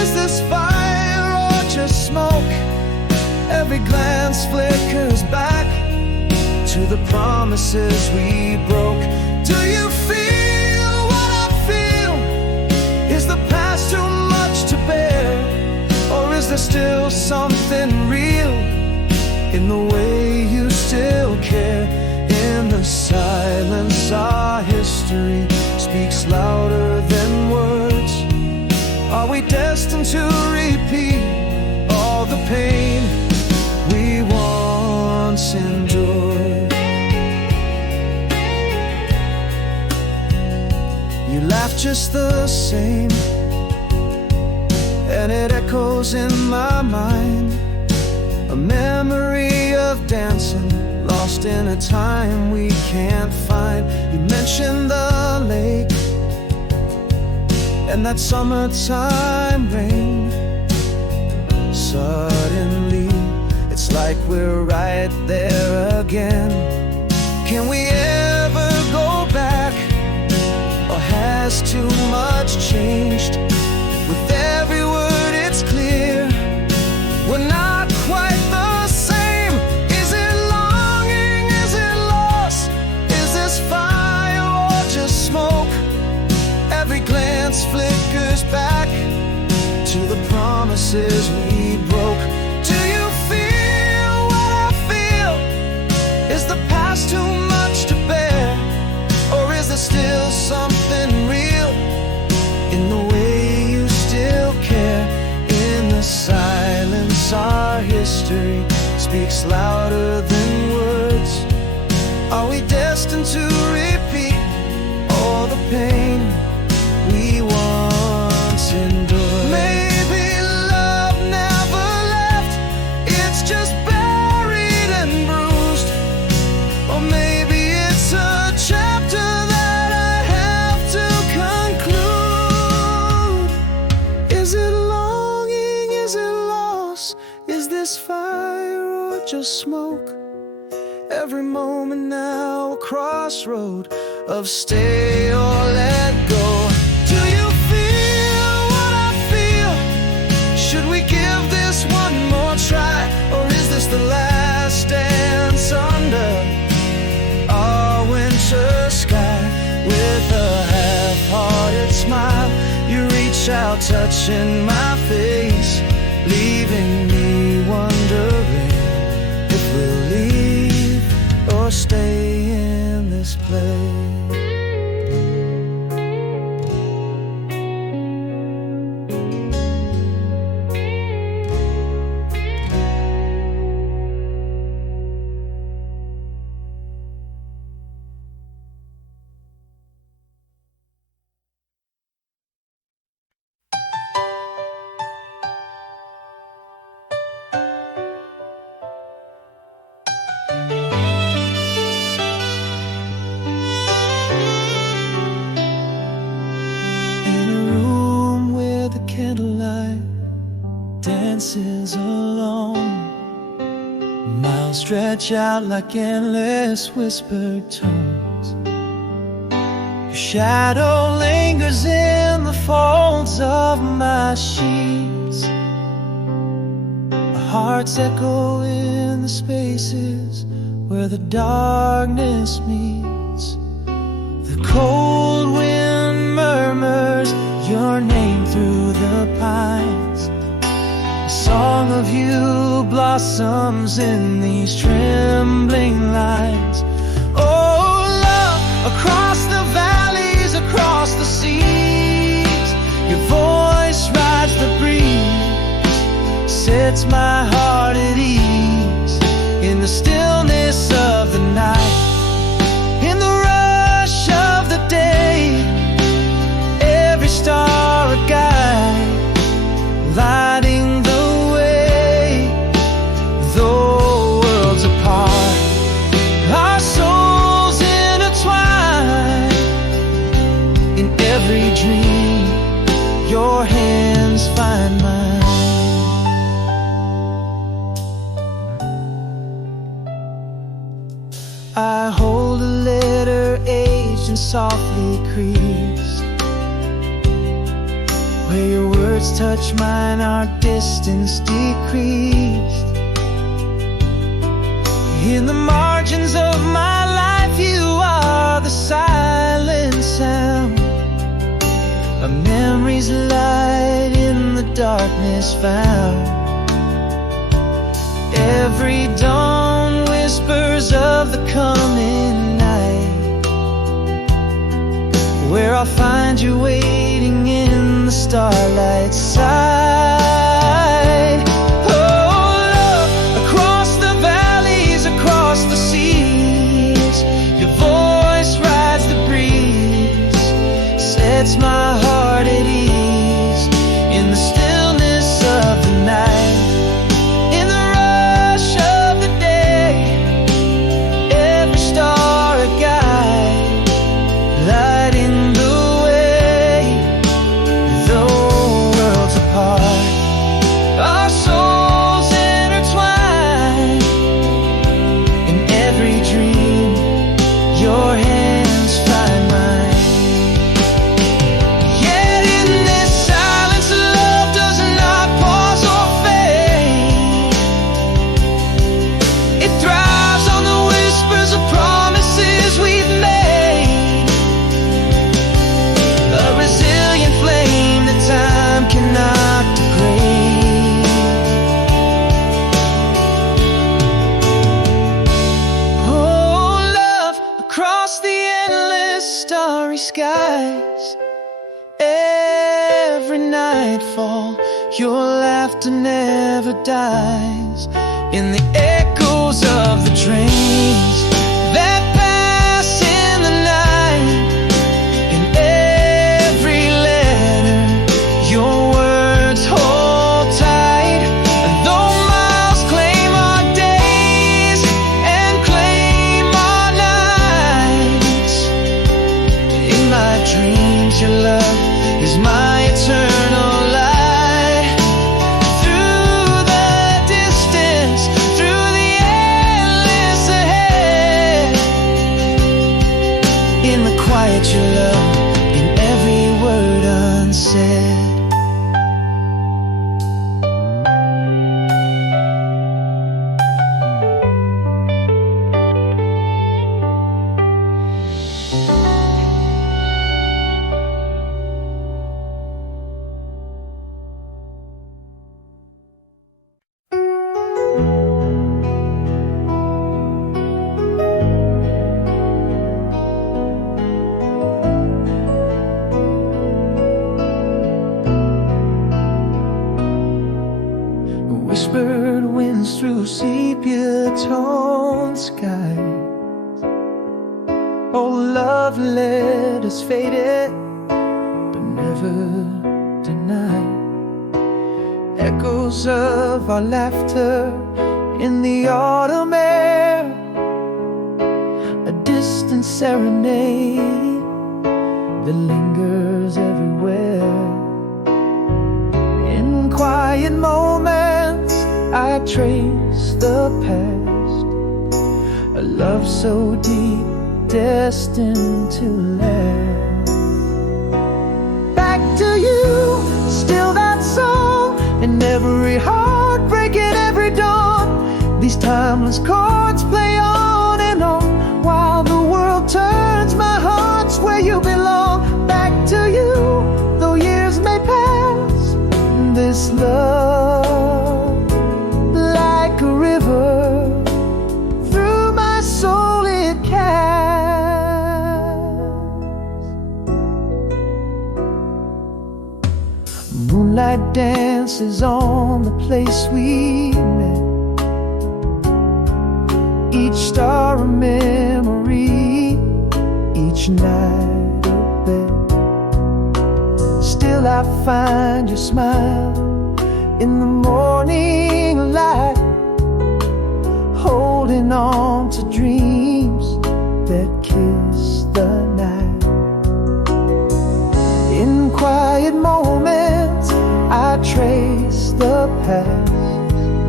Is this fire or just smoke? Every glance flickers back to the promises we broke. Do you feel what I feel? Is the past too much to bear? Or is there still something real in the way you still care? In the silence, our history speaks louder than words. Are we destined to repeat all the pain we once endured? You laugh just the same, and it echoes in my mind. A memory of dancing, lost in a time we can't find. You mentioned the lake and that summertime rain. Suddenly, it's like we're right there again. Can we ever go back? Or has too much changed? With every word it's clear, we're not quite the same. Is it longing? Is it loss? Is this fire or just smoke? Every glance flickers back to the promises we broke. Do you feel what I feel? Is the past too much to bear? Or is there still something real in the way you still care? In the silence, our history speaks louder than words. Are we destined to repeat all the pain we once endured? Maybe love never left, it's just buried and bruised. Or maybe it's a chapter that I have to conclude. Is it longing? Is it loss? Is this fire or just smoke? Every moment now a crossroad of stay or let go. Do you feel what I feel? Should we give this one more try? Or is this the last dance under our winter sky? With a half-hearted smile, you reach out, touching my face, leaving me wondering if we'll leave or stay in this place. stretch out like endless whispered tones. Your shadow lingers in the folds of my sheets. Our hearts echo in the spaces where the darkness meets. The cold wind murmurs your name through the pines. A song of you blossoms in these trembling lines. Oh, love, across the valleys, across the seas, your voice rides the breeze, sets my heart at ease. In the stillness of the night, in the rush of the day, every star a guide, lighting the way. Though worlds apart, our souls intertwine. In every dream, your hands find mine. I hold a letter aged and softly creased, where your words touch mine, our distance decreased. In the margins of my life, you are the silent sound, a memory's light in the darkness found. Every dawn whispers of the coming night, where I'll find you waiting in the starlight side. Oh, love, across the valleys, across the seas, your voice rides the breeze, sets my heart at ease. In the stillness of the night, in the rush of the day, every star a guide, lighting the way. Though worlds apart, our souls intertwine. In every dream, your hands find mine. Yet in this silence, love does not pause or fade. It thrives on the whispers of promises we've made, a resilient flame that time cannot degrade. Oh, love, across the endless starry skies, every nightfall, your laughter never dies. In the echoes of the trains that pass in the night, in every letter, your words hold tight. And though miles claim our days and claim our nights, in my dreams your love is my eternal light. Through the distance, through the endless ahead, in the quiet your love, in every word unsaid. Whispered winds through sepia-toned skies. Oh, love letters faded, but never denied. Echoes of our laughter in the autumn air, a distant serenade that lingers everywhere. In quiet moments I trace the past, love so deep, destined to last. Back to you, still that song, in every heartbreak and every dawn. These timeless chords play on and on, while the world turns, my heart's where you belong. Back to you, though years may pass, this love, like a river, through my soul it casts. Moonlight dances on the place we met, each star a memory, each night a bed. Still I find your smile in the morning light, holding on to dreams that kiss the night. In quiet moments I trace the past,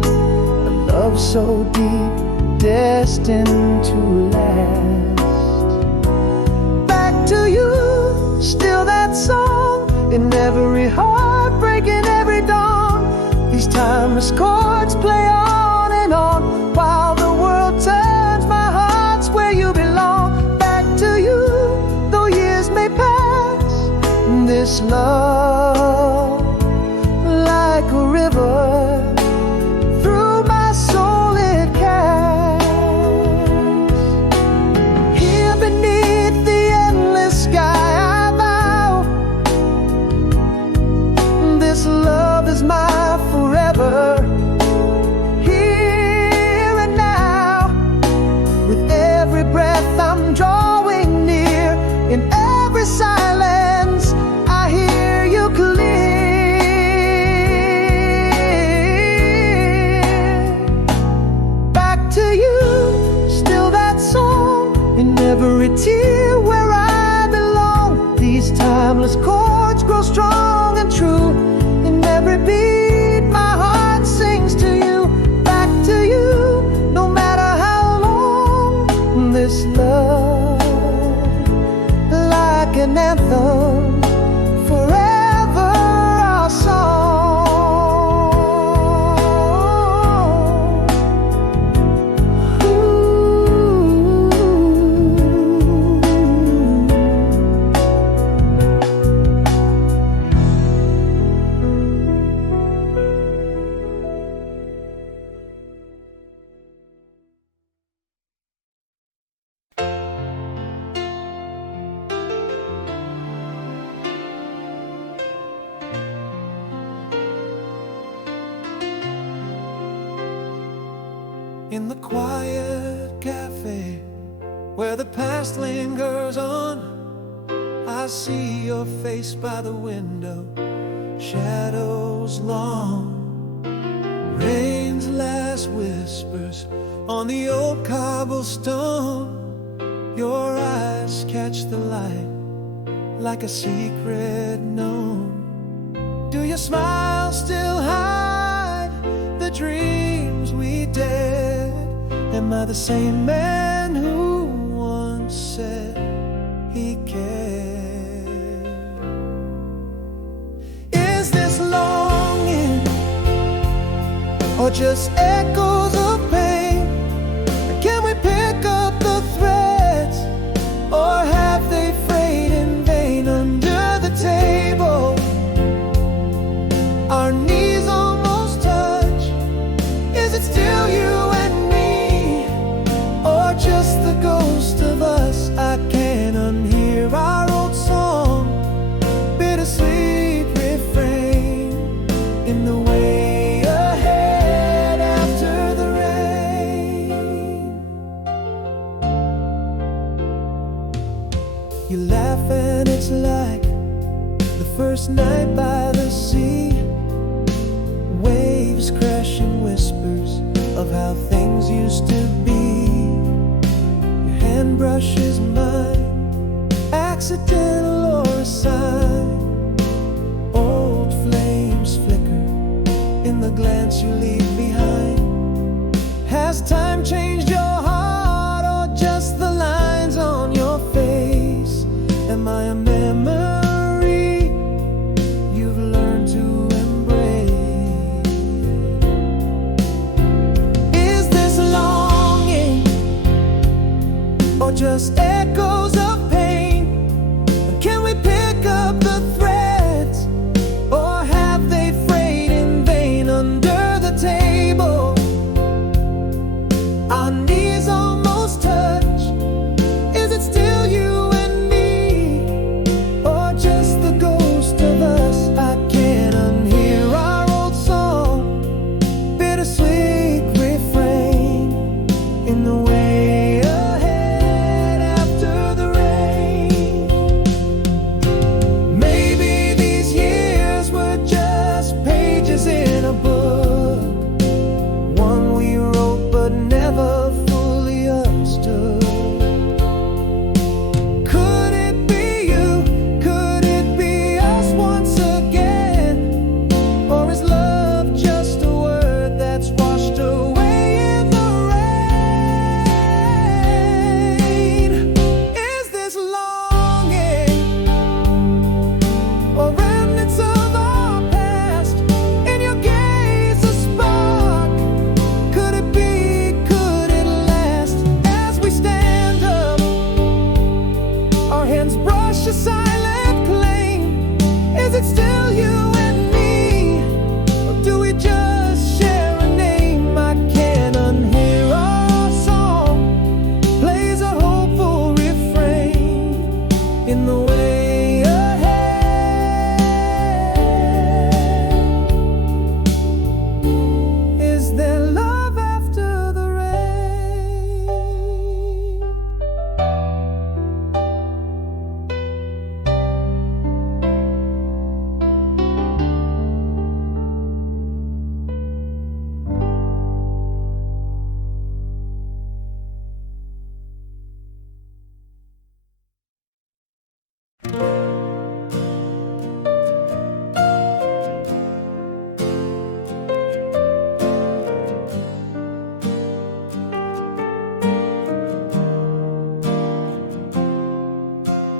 a love so deep, destined to last. Back to you, still that song, in every heartbreak and every dawn. These timeless chords play on and on, while the world turns, my heart's where you belong. Back to you, though years may pass, this love, like a river, through my soul it casts. Here beneath the endless sky I vow, this love is my forever. Here and now, with every breath I'm drawing near, in every silence I hear you clear. Back to you, still that song, in every tear where I belong. These timeless chords grow strong and true, in every beat my heart sings to you. Back to you, no matter how long, this love, like an anthem, forever our song. In the quiet cafe where the past lingers on, I see your face by the window, shadows long. Rain's last whispers on the old cobblestone. Your eyes catch the light like a secret known. Do your smile still hide the dreams we dared? Am I the same man who once said he cared? Is this longing or just echoes of pain? Can we pick up the threads, or have they frayed in vain under the table? Our knees almost touch. Is it still you and me, or just the ghost of us? I can't unhear our old song, bittersweet refrain in the way ahead after the rain. You laugh and it's like the first night by the sea, waves crashing, whispers of how things used to be. Your hand brushes mine, accidental or a sign. Old flames flicker in the glance you leave behind. Has time changed your heart, just echoes of pain? Can we pick up the threads, or have they frayed in vain under the table? Our knees almost touch. Is it still you and me, or just the ghost of us? I can't unhear our old song, bittersweet refrain in the way ahead after the rain. Maybe these years were just pages in a book, one we wrote but never fully understood. Could it be you? Could it be us once again? Or is love just a word that's washed away in the rain? Is this longing, or remnants of our past? In your gaze a spark. Could it be, could it last? As we stand up, our hands brush a silent claim. Is it still you and me, or do we just share a name? I can't unhear our song, plays a hopeful refrain in the way ahead. Is there love after the rain?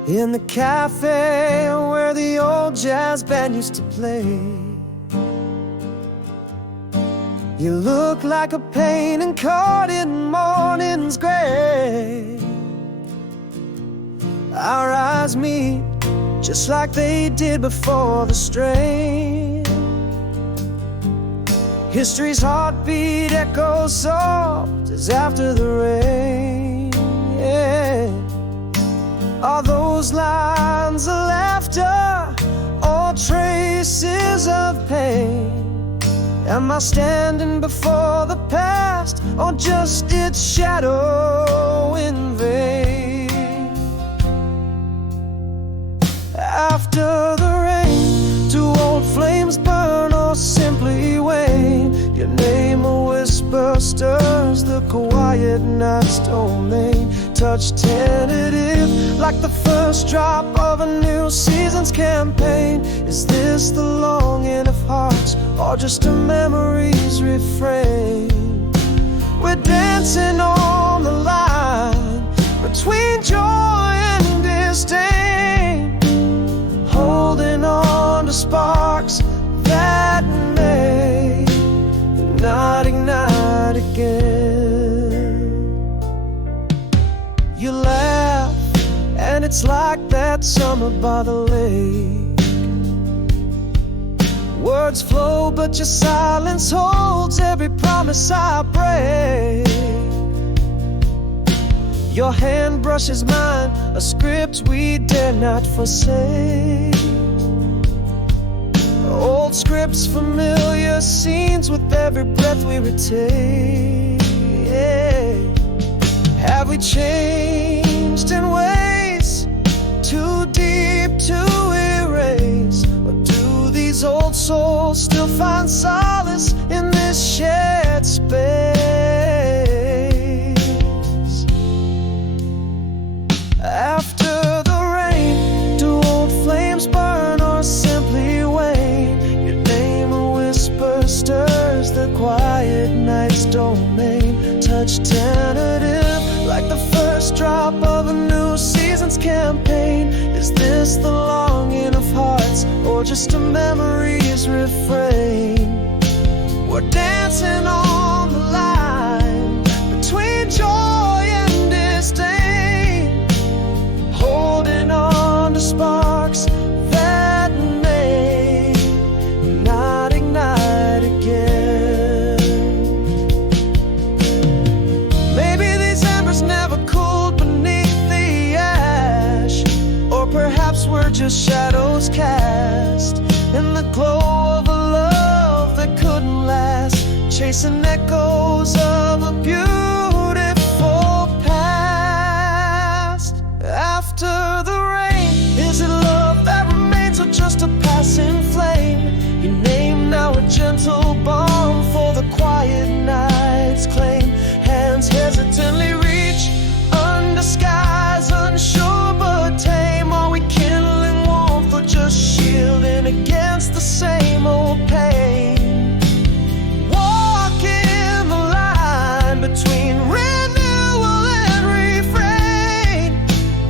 In the cafe where the old jazz band used to play, you look like a painting caught in morning's gray. Our eyes meet just like they did before the strain. History's heartbeat echoes soft as after the rain. Yeah. Are those lines of laughter or traces of pain? Am I standing before the past, or just its shadow in vain? After the rain, do old flames burn or simply wane? Your name a whisper stirs the quiet night's domain. Touch tentative, like the first drop of a new season's campaign. Is this the longing of hearts, or just a memory's refrain? We're dancing on the line between joy and disdain, holding on to sparks that may not ignite again. You laugh, and it's like that summer by the lake. Words flow, but your silence holds every promise I break. Your hand brushes mine, a script we dare not forsake. Old scripts, familiar scenes with every breath we retain. Yeah. Have we changed in ways too deep to erase? Or do these old souls still find solace in this shared space? After the rain, do old flames burn or simply wane? Your name a whisper stirs the quiet night's domain. Touch tentative, like the first drop of a new season's campaign. Is this the longing of hearts, or just a memory's refrain? We're dancing on the line between joy and disdain. just shadows cast in the glow of a love that couldn't last, chasing echoes of a beautiful past. After the rain, is it love that remains or just a passing flame? Your name now a gentle balm for the quiet night's claim. Hands hesitantly reach under skies unsure but tame. Are we kindling warmth or just shielding against the same old pain? Walking the line between renewal and refrain.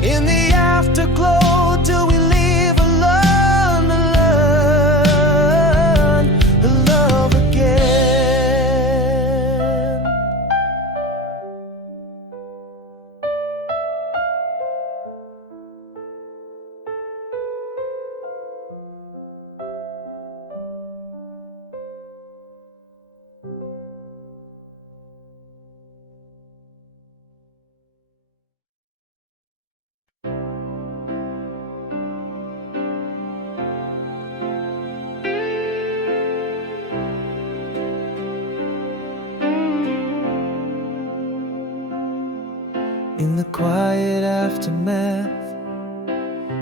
In the afterglow, do we leave alone to learn to love again? In the quiet aftermath,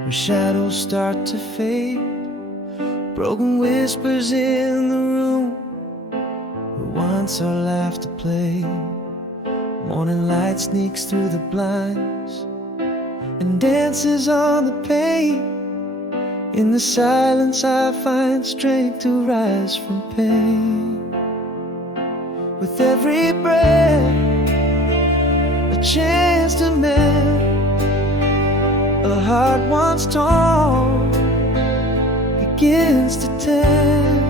where shadows start to fade, broken whispers in the room where once our laughter played. Morning light sneaks through the blinds and dances on the pane. In the silence I find strength to rise from pain. With every breath, a chance to mend a heart once torn begins to tend.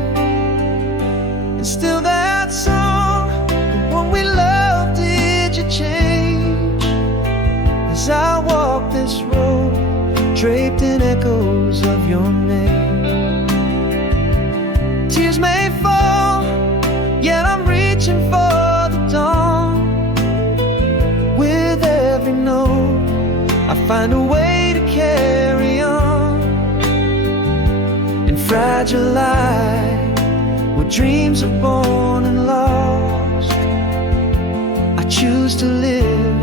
And still that song, the one we loved, did you change? As I walk this road, draped in echoes of your name. Tears may fall, yet I'm reaching for the dawn. With every note, I find a way to carry on. In fragile life, where dreams are born and lost, I choose to live,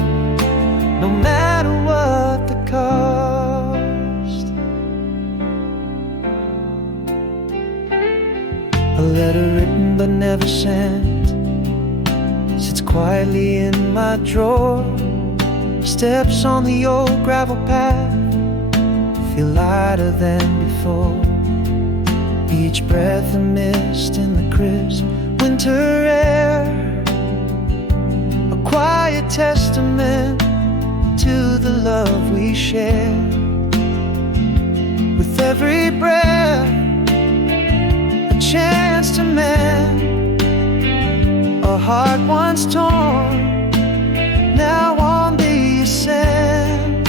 no matter what the cost. A letter written but never sent sits quietly in my drawer. Steps on the old gravel path feel lighter than before. Each breath a mist in the crisp winter air, a quiet testament to the love we share. With every breath, a chance to mend a heart once torn, now on the ascent.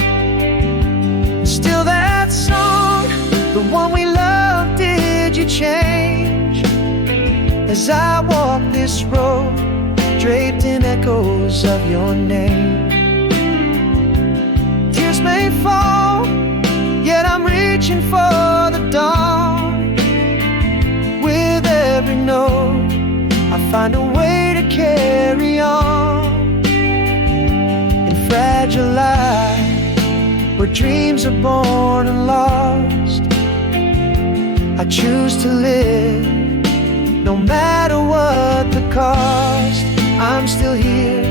Still that song, the one we loved, did you change? As I walk this road, draped in echoes of your name. Tears may fall, yet I'm reaching for the dawn. With every note, I find a way to carry on. In fragile life, where dreams are born and lost, I choose to live, no matter what the cost. I'm still here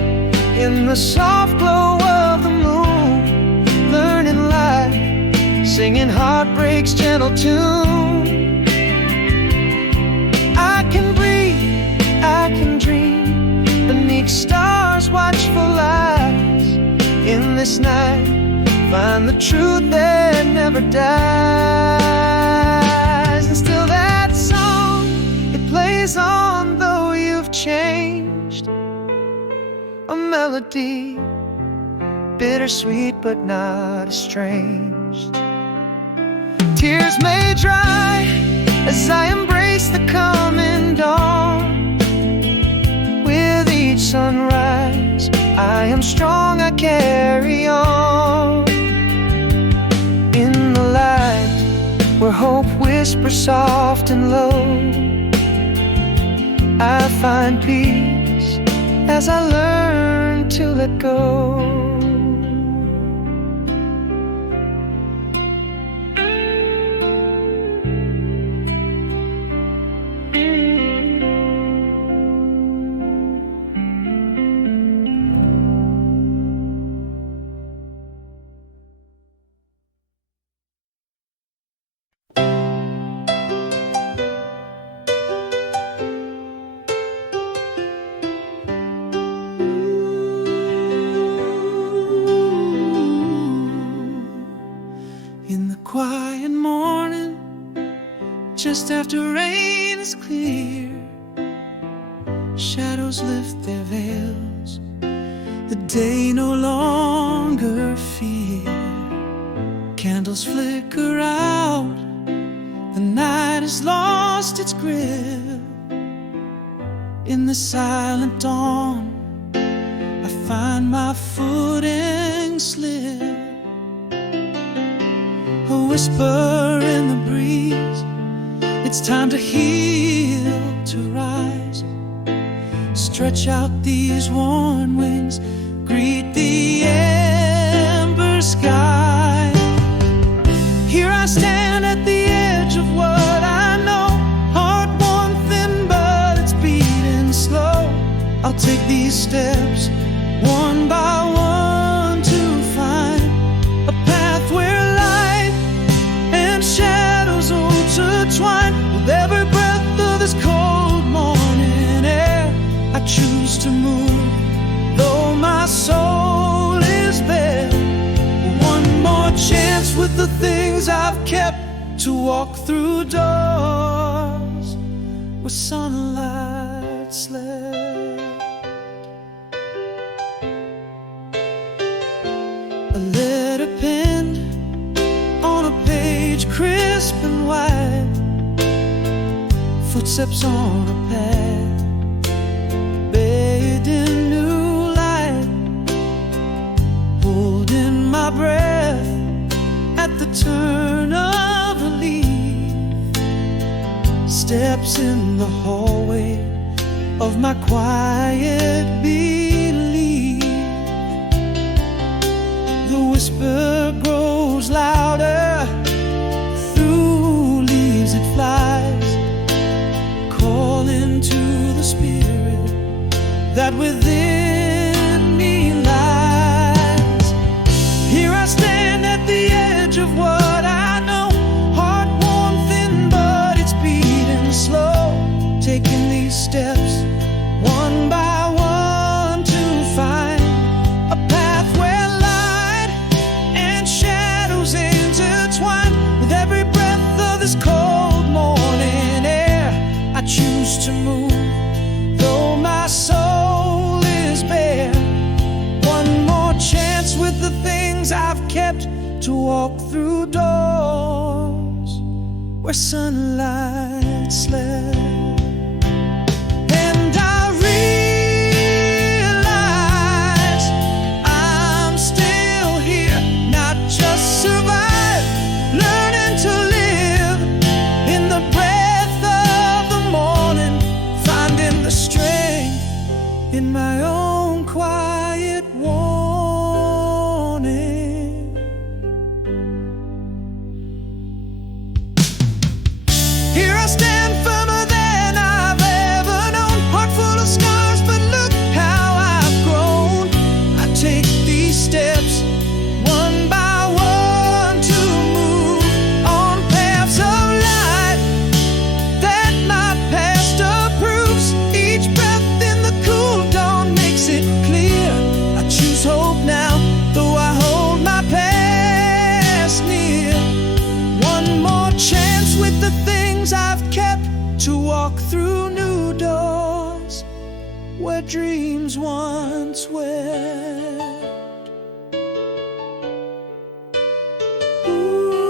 in the soft glow of the moon, learning life, singing heartbreak's gentle tune. I can breathe, I can dream beneath stars' watchful eyes. In this night, find the truth that never dies. And still that song, it plays on though you've changed. A melody, bittersweet but not estranged. Tears may dry as I embrace the coming dawn. With each sunrise, I am strong, I carry on. In the light, where hope whispers soft and low. I find peace as I learn to let go. Quiet morning, just after rain is clear, shadows lift their veils, the day no longer fear. Candles flicker out, the night has lost its grip. In the silent dawn, I find my footing slip. A whisper in the breeze, it's time to heal, to rise. Stretch out these worn wings, greet the ember sky. Here I stand at the edge of what I know, heart worn thin but it's beating slow. I'll take these steps one by one to find a path where shadows intertwine. With every breath of this cold morning air, I choose to move, though my soul is bare. One more chance with the things I've kept, to walk through doors where sunlight slept. A letter penned on a page, crisp and white, footsteps on a path, bathed in new light, holding my breath at the turn of a leaf, steps in the hallway of my quiet belief. The whisper grows louder, through leaves it flies, calling to the spirit that within me lies. Here I stand at the edge of what I know, heart worn thin but it's beating slow. Taking these steps one by one to find a path where light and shadows intertwine. With every breath of this cold morning air, I choose to move, though my soul is bare. One more chance with the things I've kept, to walk through doors where sunlight slept. And I realize I'm still here, not just survive, learning to live in the breath of the morning, finding the strength in my own quiet warning. Here I stand firmer than I've ever known, heart full of scars, but look how I've grown. I take these steps one by one to move on paths of light that my past approves. Each breath in the cool dawn makes it clear. I choose hope now, though I hold my past near. One more chance with the things I've kept, to walk through new doors where dreams once wept. Ooh,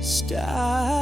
stars.